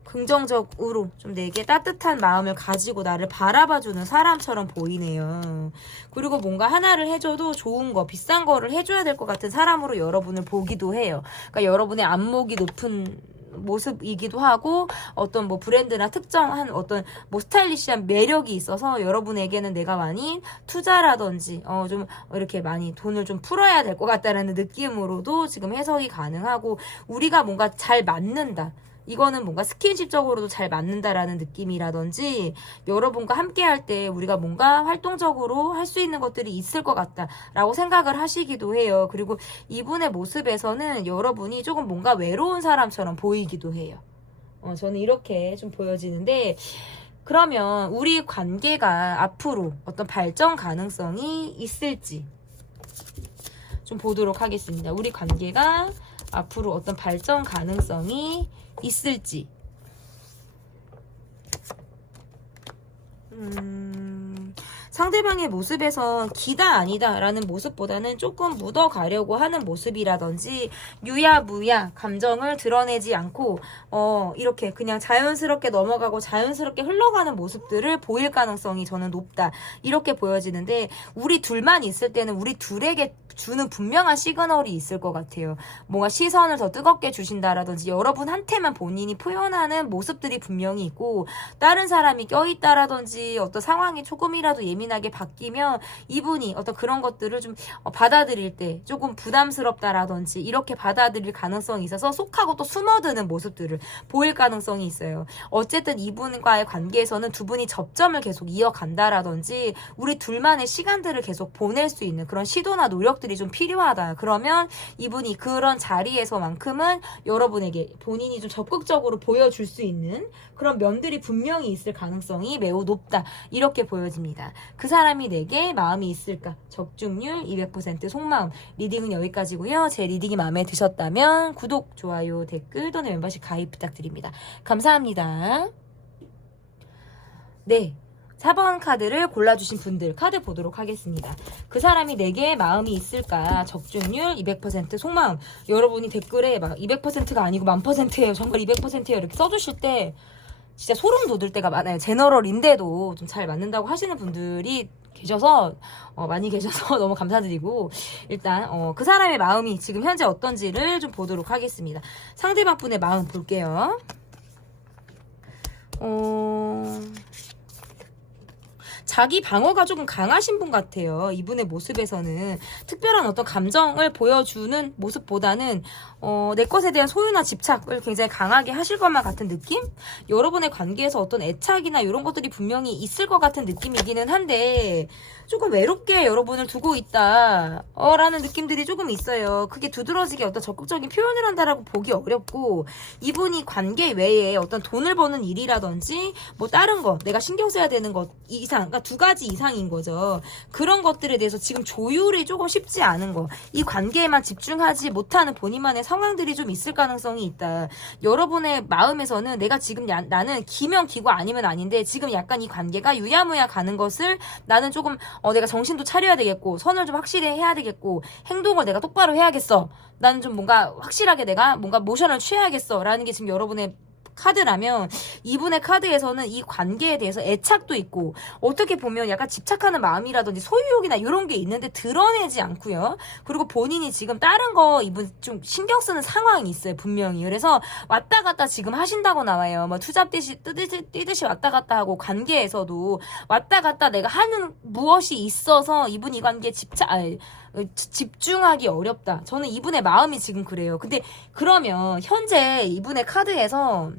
긍정적으로 좀 내게 따뜻한 마음을 가지고 나를 바라봐주는 사람처럼 보이네요. 그리고 뭔가 하나를 해줘도 좋은 거, 비싼 거를 해줘야 될 것 같은 사람으로 여러분을 보기도 해요. 그러니까 여러분의 안목이 높은 모습이기도 하고 어떤 뭐 브랜드나 특정한 어떤 뭐 스타일리시한 매력이 있어서 여러분에게는 내가 많이 투자라든지 좀 이렇게 많이 돈을 좀 풀어야 될 것 같다라는 느낌으로도 지금 해석이 가능하고 우리가 뭔가 잘 맞는다. 이거는 뭔가 스킨십적으로도 잘 맞는다라는 느낌이라든지 여러분과 함께 할 때 우리가 뭔가 활동적으로 할 수 있는 것들이 있을 것 같다라고 생각을 하시기도 해요. 그리고 이분의 모습에서는 여러분이 조금 뭔가 외로운 사람처럼 보이기도 해요. 저는 이렇게 좀 보여지는데 그러면 우리 관계가 앞으로 어떤 발전 가능성이 있을지 좀 보도록 하겠습니다. 우리 관계가 앞으로 어떤 발전 가능성이 있을지. 상대방의 모습에서 기다 아니다 라는 모습보다는 조금 묻어가려고 하는 모습이라든지 유야무야 감정을 드러내지 않고 이렇게 그냥 자연스럽게 넘어가고 자연스럽게 흘러가는 모습들을 보일 가능성이 저는 높다 이렇게 보여지는데 우리 둘만 있을 때는 우리 둘에게 주는 분명한 시그널이 있을 것 같아요. 뭔가 시선을 더 뜨겁게 주신다라든지 여러분한테만 본인이 표현하는 모습들이 분명히 있고 다른 사람이 껴있다라든지 어떤 상황이 조금이라도 예민하게 바뀌면 이분이 어떤 그런 것들을 좀 받아들일 때 조금 부담스럽다라든지 이렇게 받아들일 가능성이 있어서 속하고 또 숨어드는 모습들을 보일 가능성이 있어요. 어쨌든 이분과의 관계에서는 두 분이 접점을 계속 이어간다라든지 우리 둘만의 시간들을 계속 보낼 수 있는 그런 시도나 노력들이 좀 필요하다. 그러면 이분이 그런 자리에서만큼은 여러분에게 본인이 좀 적극적으로 보여줄 수 있는 그런 면들이 분명히 있을 가능성이 매우 높다. 이렇게 보여집니다. 그 사람이 내게 마음이 있을까? 적중률 200% 속마음. 리딩은 여기까지고요. 제 리딩이 마음에 드셨다면 구독, 좋아요, 댓글 또는 멤버십 가입 부탁드립니다. 감사합니다. 네. 4번 카드를 골라주신 분들 카드 보도록 하겠습니다. 그 사람이 내게 마음이 있을까? 적중률 200% 속마음. 여러분이 댓글에 막 200%가 아니고 1000%예요. 정말 200%예요. 이렇게 써주실 때 진짜 소름 돋을 때가 많아요. 제너럴인데도 좀 잘 맞는다고 하시는 분들이 계셔서 많이 계셔서 너무 감사드리고 일단 그 사람의 마음이 지금 현재 어떤지를 좀 보도록 하겠습니다. 상대방 분의 마음 볼게요. 자기 방어가 조금 강하신 분 같아요. 이분의 모습에서는 특별한 어떤 감정을 보여주는 모습보다는 내 것에 대한 소유나 집착을 굉장히 강하게 하실 것만 같은 느낌? 여러분의 관계에서 어떤 애착이나 이런 것들이 분명히 있을 것 같은 느낌이기는 한데 조금 외롭게 여러분을 두고 있다 라는 느낌들이 조금 있어요. 그게 두드러지게 어떤 적극적인 표현을 한다라고 보기 어렵고 이분이 관계 외에 어떤 돈을 버는 일이라든지 뭐 다른 거 내가 신경 써야 되는 것 이상 그러니까 두 가지 이상인 거죠. 그런 것들에 대해서 지금 조율이 조금 쉽지 않은 거 이 관계에만 집중하지 못하는 본인만의 상황들이 좀 있을 가능성이 있다. 여러분의 마음에서는 내가 지금 나는 기면 기고 아니면 아닌데 지금 약간 이 관계가 유야무야 가는 것을 나는 조금 내가 정신도 차려야 되겠고 선을 좀 확실히 해야 되겠고 행동을 내가 똑바로 해야겠어. 나는 좀 뭔가 확실하게 내가 뭔가 모션을 취해야겠어 라는 게 지금 여러분의 카드라면 이분의 카드에서는 이 관계에 대해서 애착도 있고 어떻게 보면 약간 집착하는 마음이라든지 소유욕이나 이런 게 있는데 드러내지 않고요. 그리고 본인이 지금 다른 거 이분 좀 신경 쓰는 상황이 있어요. 분명히. 그래서 왔다 갔다 지금 하신다고 나와요. 뭐 투잡 뛰듯이 왔다 갔다 하고 관계에서도 왔다 갔다 내가 하는 무엇이 있어서 이분 이 관계에 집중하기 어렵다. 저는 이분의 마음이 지금 그래요. 근데 그러면 현재 이분의 카드에서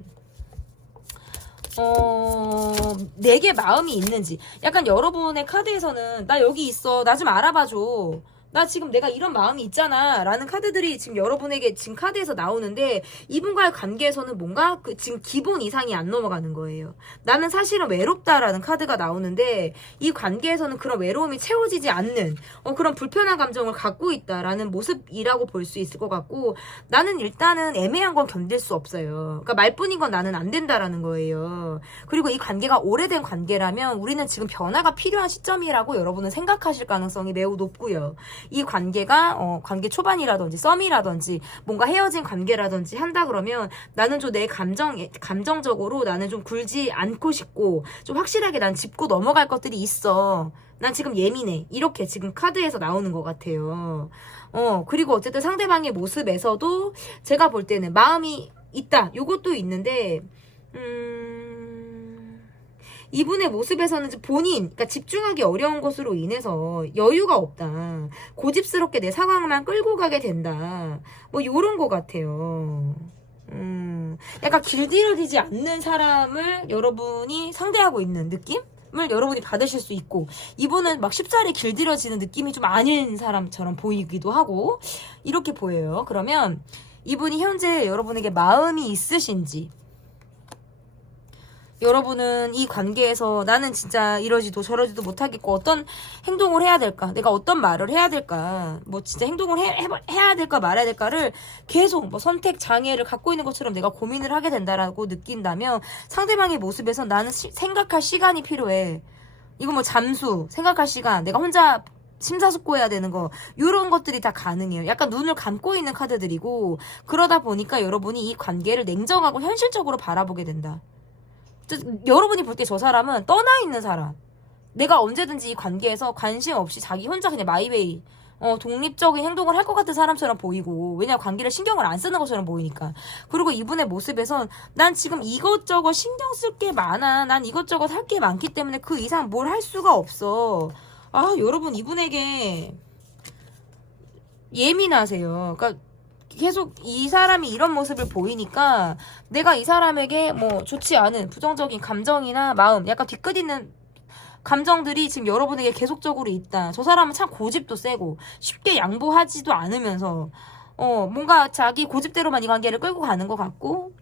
내게 마음이 있는지 약간 여러분의 카드에서는 나 여기 있어 나 좀 알아봐줘 나 지금 내가 이런 마음이 있잖아 라는 카드들이 지금 여러분에게 지금 카드에서 나오는데 이분과의 관계에서는 뭔가 그 지금 기본 이상이 안 넘어가는 거예요. 나는 사실은 외롭다라는 카드가 나오는데 이 관계에서는 그런 외로움이 채워지지 않는 그런 불편한 감정을 갖고 있다라는 모습이라고 볼 수 있을 것 같고 나는 일단은 애매한 건 견딜 수 없어요. 그러니까 말뿐인 건 나는 안 된다라는 거예요. 그리고 이 관계가 오래된 관계라면 우리는 지금 변화가 필요한 시점이라고 여러분은 생각하실 가능성이 매우 높고요. 이 관계가 관계 초반이라든지 썸이라든지 뭔가 헤어진 관계라든지 한다 그러면 나는 좀 내 감정적으로 나는 좀 굴지 않고 싶고 좀 확실하게 난 짚고 넘어갈 것들이 있어. 난 지금 예민해. 이렇게 지금 카드에서 나오는 것 같아요. 그리고 어쨌든 상대방의 모습에서도 제가 볼 때는 마음이 있다. 요것도 있는데 이분의 모습에서는 본인, 그러니까 집중하기 어려운 것으로 인해서 여유가 없다. 고집스럽게 내 상황만 끌고 가게 된다. 뭐 요런 것 같아요. 약간 길들여지지 않는 사람을 여러분이 상대하고 있는 느낌을 여러분이 받으실 수 있고 이분은 막 쉽사리 길들여지는 느낌이 좀 아닌 사람처럼 보이기도 하고 이렇게 보여요. 그러면 이분이 현재 여러분에게 마음이 있으신지 여러분은 이 관계에서 나는 진짜 이러지도 저러지도 못하겠고 어떤 행동을 해야 될까? 내가 어떤 말을 해야 될까? 뭐 진짜 행동을 해야 될까 말아야 될까를 계속 뭐 선택 장애를 갖고 있는 것처럼 내가 고민을 하게 된다라고 느낀다면 상대방의 모습에서 나는 생각할 시간이 필요해. 이거 뭐 잠수, 생각할 시간, 내가 혼자 심사숙고해야 되는 거 이런 것들이 다 가능해요. 약간 눈을 감고 있는 카드들이고 그러다 보니까 여러분이 이 관계를 냉정하고 현실적으로 바라보게 된다. 여러분이 볼 때 저 사람은 떠나 있는 사람. 내가 언제든지 이 관계에서 관심 없이 자기 혼자 그냥 마이웨이 독립적인 행동을 할 것 같은 사람처럼 보이고 왜냐면 관계를 신경을 안 쓰는 것처럼 보이니까. 그리고 이분의 모습에선 난 지금 이것저것 신경 쓸 게 많아. 난 이것저것 할 게 많기 때문에 그 이상 뭘 할 수가 없어. 여러분 이분에게 예민하세요. 그러니까 계속 이 사람이 이런 모습을 보이니까 내가 이 사람에게 뭐 좋지 않은 부정적인 감정이나 마음 약간 뒤끝 있는 감정들이 지금 여러분에게 계속적으로 있다. 저 사람은 참 고집도 세고 쉽게 양보하지도 않으면서 뭔가 자기 고집대로만 이 관계를 끌고 가는 것 같고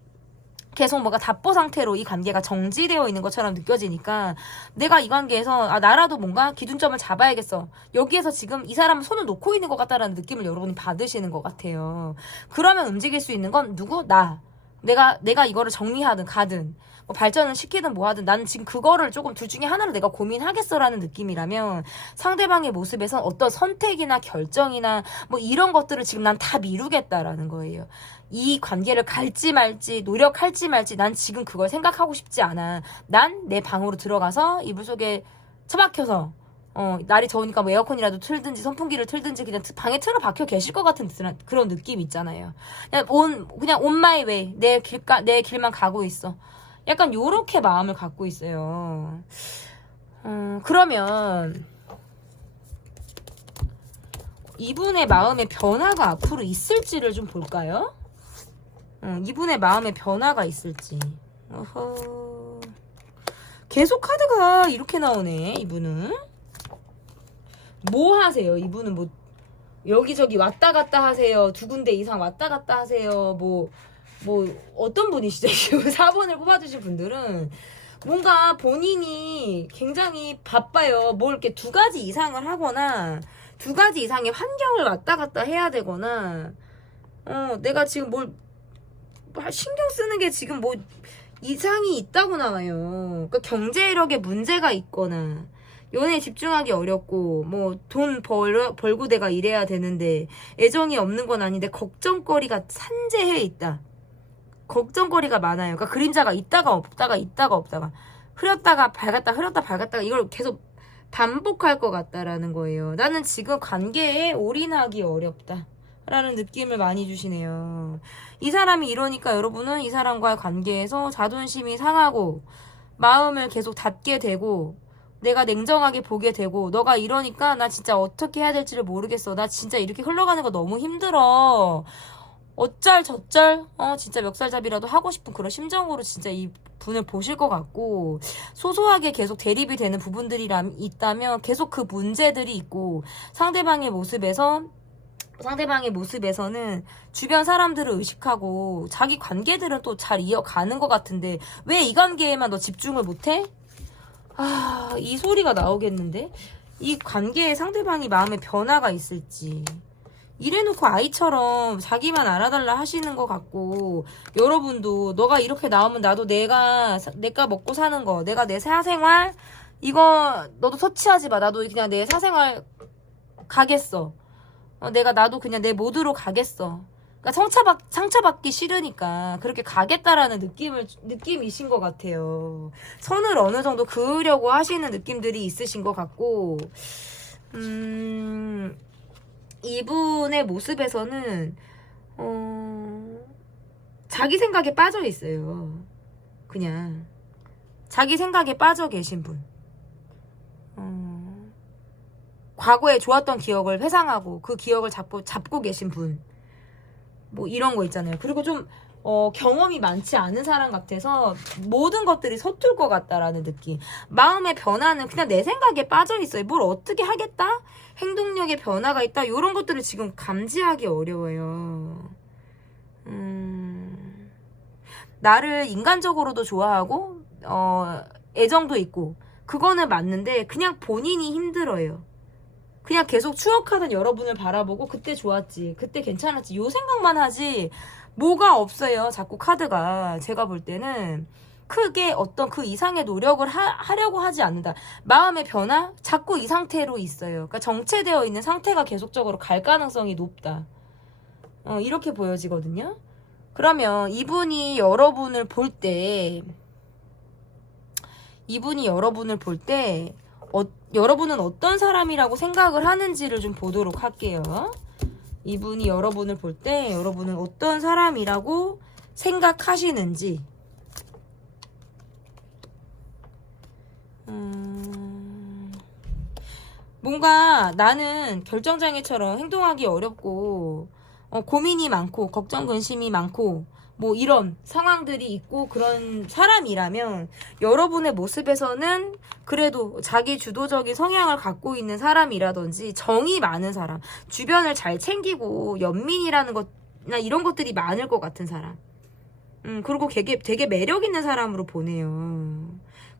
계속 뭔가 답보 상태로 이 관계가 정지되어 있는 것처럼 느껴지니까 내가 이 관계에서 나라도 뭔가 기준점을 잡아야겠어. 여기에서 지금 이 사람은 손을 놓고 있는 것 같다라는 느낌을 여러분이 받으시는 것 같아요. 그러면 움직일 수 있는 건 누구? 나. 내가 이거를 정리하든 가든 뭐 발전을 시키든 뭐 하든 나는 지금 그거를 조금 둘 중에 하나를 내가 고민하겠어라는 느낌이라면 상대방의 모습에선 어떤 선택이나 결정이나 뭐 이런 것들을 지금 난 다 미루겠다라는 거예요. 이 관계를 갈지 말지 노력할지 말지 난 지금 그걸 생각하고 싶지 않아. 난 내 방으로 들어가서 이불 속에 처박혀서 날이 더우니까 뭐 에어컨이라도 틀든지 선풍기를 틀든지 그냥 방에 틀어박혀 계실 것 같은 그런 느낌 있잖아요. 그냥 on my way 내 길만 가고 있어. 약간 요렇게 마음을 갖고 있어요. 그러면 이분의 마음의 변화가 앞으로 있을지를 좀 볼까요? 이분의 마음의 변화가 있을지. 어허. 계속 카드가 이렇게 나오네. 이분은 뭐 하세요? 이분은 뭐 여기저기 왔다 갔다 하세요. 2군데 이상 왔다 갔다 하세요. 뭐 어떤 분이시죠? 4번을 뽑아주실 분들은 뭔가 본인이 굉장히 바빠요. 뭘 이렇게 2가지 이상을 하거나 2가지 이상의 환경을 왔다 갔다 해야 되거나 내가 지금 뭘 신경 쓰는 게 지금 뭐 이상이 있다고 나와요. 그러니까 경제력에 문제가 있거나 연애에 집중하기 어렵고 뭐 돈 벌고 내가 일해야 되는데 애정이 없는 건 아닌데 걱정거리가 산재해 있다. 걱정거리가 많아요. 그러니까 그림자가 있다가 없다가 흐렸다가 밝았다가 이걸 계속 반복할 것 같다라는 거예요. 나는 지금 관계에 올인하기 어렵다 라는 느낌을 많이 주시네요. 이 사람이 이러니까 여러분은 이 사람과의 관계에서 자존심이 상하고 마음을 계속 닫게 되고 내가 냉정하게 보게 되고 너가 이러니까 나 진짜 어떻게 해야 될지를 모르겠어. 나 진짜 이렇게 흘러가는 거 너무 힘들어. 어쩔 진짜 멱살잡이라도 하고 싶은 그런 심정으로 진짜 이 분을 보실 것 같고, 소소하게 계속 대립이 되는 부분들이 있다면 계속 그 문제들이 있고, 상대방의 모습에서는 주변 사람들을 의식하고 자기 관계들은 또 잘 이어가는 것 같은데 왜 이 관계에만 너 집중을 못해? 이 소리가 나오겠는데? 이 관계에 상대방이 마음에 변화가 있을지. 이래놓고 아이처럼 자기만 알아달라 하시는 것 같고, 여러분도 너가 이렇게 나오면 나도 내가 먹고 사는 거, 내가 내 사생활 이거 너도 터치하지 마. 나도 그냥 내 사생활 가겠어. 나도 그냥 내 모드로 가겠어. 그러니까 상처받기 싫으니까 그렇게 가겠다라는 느낌이신 것 같아요. 선을 어느 정도 그으려고 하시는 느낌들이 있으신 것 같고, 이분의 모습에서는 자기 생각에 빠져 있어요. 그냥 자기 생각에 빠져 계신 분. 과거에 좋았던 기억을 회상하고 그 기억을 잡고 계신 분. 뭐 이런 거 있잖아요. 그리고 좀 경험이 많지 않은 사람 같아서 모든 것들이 서툴 것 같다라는 느낌. 마음의 변화는 그냥 내 생각에 빠져 있어요. 뭘 어떻게 하겠다? 행동력에 변화가 있다? 이런 것들을 지금 감지하기 어려워요. 나를 인간적으로도 좋아하고 애정도 있고 그거는 맞는데 그냥 본인이 힘들어요. 그냥 계속 추억하던 여러분을 바라보고 그때 좋았지, 그때 괜찮았지 요 생각만 하지 뭐가 없어요. 자꾸 카드가 제가 볼 때는 크게 어떤 그 이상의 노력을 하려고 하지 않는다. 마음의 변화? 자꾸 이 상태로 있어요. 그러니까 정체되어 있는 상태가 계속적으로 갈 가능성이 높다. 이렇게 보여지거든요. 그러면 이분이 여러분을 볼 때 여러분은 어떤 사람이라고 생각을 하는지를 좀 보도록 할게요. 이분이 여러분을 볼 때 여러분은 어떤 사람이라고 생각하시는지. 뭔가 나는 결정장애처럼 행동하기 어렵고 고민이 많고 걱정 근심이 많고 뭐 이런 상황들이 있고 그런 사람이라면 여러분의 모습에서는 그래도 자기 주도적인 성향을 갖고 있는 사람이라든지 정이 많은 사람, 주변을 잘 챙기고 연민이라는 것이나 이런 것들이 많을 것 같은 사람. 그리고 되게 매력 있는 사람으로 보내요.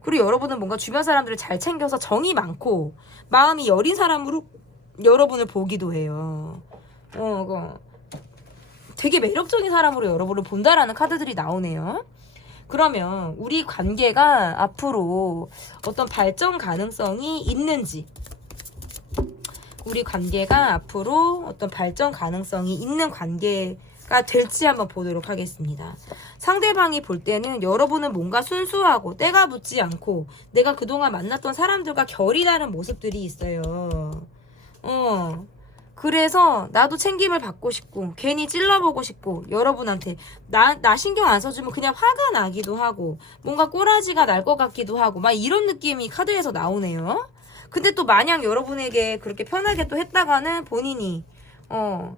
그리고 여러분은 뭔가 주변 사람들을 잘 챙겨서 정이 많고 마음이 여린 사람으로 여러분을 보기도 해요. 되게 매력적인 사람으로 여러분을 본다라는 카드들이 나오네요. 그러면 우리 관계가 앞으로 어떤 발전 가능성이 있는지, 우리 관계가 앞으로 어떤 발전 가능성이 있는 관계가 될지 한번 보도록 하겠습니다. 상대방이 볼 때는 여러분은 뭔가 순수하고 때가 묻지 않고 내가 그동안 만났던 사람들과 결이 다른 모습들이 있어요. 그래서 나도 챙김을 받고 싶고 괜히 찔러보고 싶고 여러분한테 나 신경 안 써주면 그냥 화가 나기도 하고 뭔가 꼬라지가 날 것 같기도 하고 막 이런 느낌이 카드에서 나오네요. 근데 또 마냥 여러분에게 그렇게 편하게 또 했다가는 본인이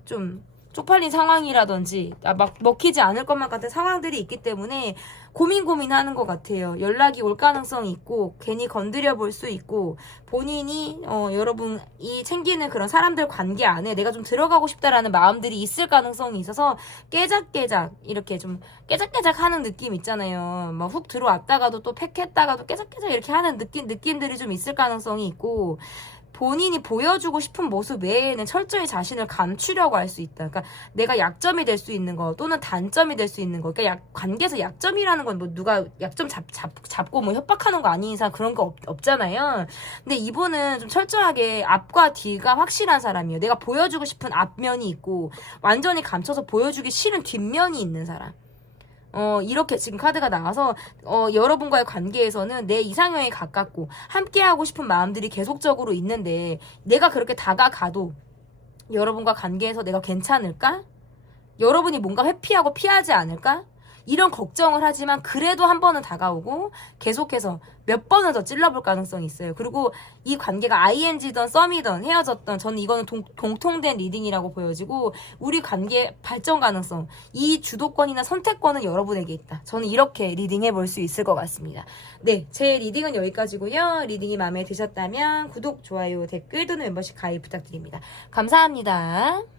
좀 쪽팔린 상황이라든지 막 먹히지 않을 것만 같은 상황들이 있기 때문에 고민하는 것 같아요. 연락이 올 가능성이 있고 괜히 건드려 볼 수 있고 본인이 여러분이 챙기는 그런 사람들 관계 안에 내가 좀 들어가고 싶다라는 마음들이 있을 가능성이 있어서 깨작깨작 이렇게 좀 깨작깨작 하는 느낌 있잖아요. 막 훅 들어왔다가도 또 팩했다가도 깨작깨작 이렇게 하는 느낌들이 좀 있을 가능성이 있고 본인이 보여주고 싶은 모습 외에는 철저히 자신을 감추려고 할 수 있다. 그러니까 내가 약점이 될 수 있는 거 또는 단점이 될 수 있는 거. 그러니까 관계에서 약점이라는 건 뭐 누가 약점 잡고 뭐 협박하는 거 아닌 이상 그런 거 없잖아요. 근데 이분은 좀 철저하게 앞과 뒤가 확실한 사람이에요. 내가 보여주고 싶은 앞면이 있고 완전히 감춰서 보여주기 싫은 뒷면이 있는 사람. 이렇게 지금 카드가 나와서 여러분과의 관계에서는 내 이상형에 가깝고 함께하고 싶은 마음들이 계속적으로 있는데 내가 그렇게 다가가도 여러분과 관계에서 내가 괜찮을까? 여러분이 뭔가 회피하고 피하지 않을까? 이런 걱정을 하지만 그래도 한 번은 다가오고 계속해서 몇 번은 더 찔러볼 가능성이 있어요. 그리고 이 관계가 ING든 썸이든 헤어졌던 저는 이거는 공통된 리딩이라고 보여지고 우리 관계의 발전 가능성, 이 주도권이나 선택권은 여러분에게 있다. 저는 이렇게 리딩해 볼 수 있을 것 같습니다. 네, 제 리딩은 여기까지고요. 리딩이 마음에 드셨다면 구독, 좋아요, 댓글 또는 멤버십 가입 부탁드립니다. 감사합니다.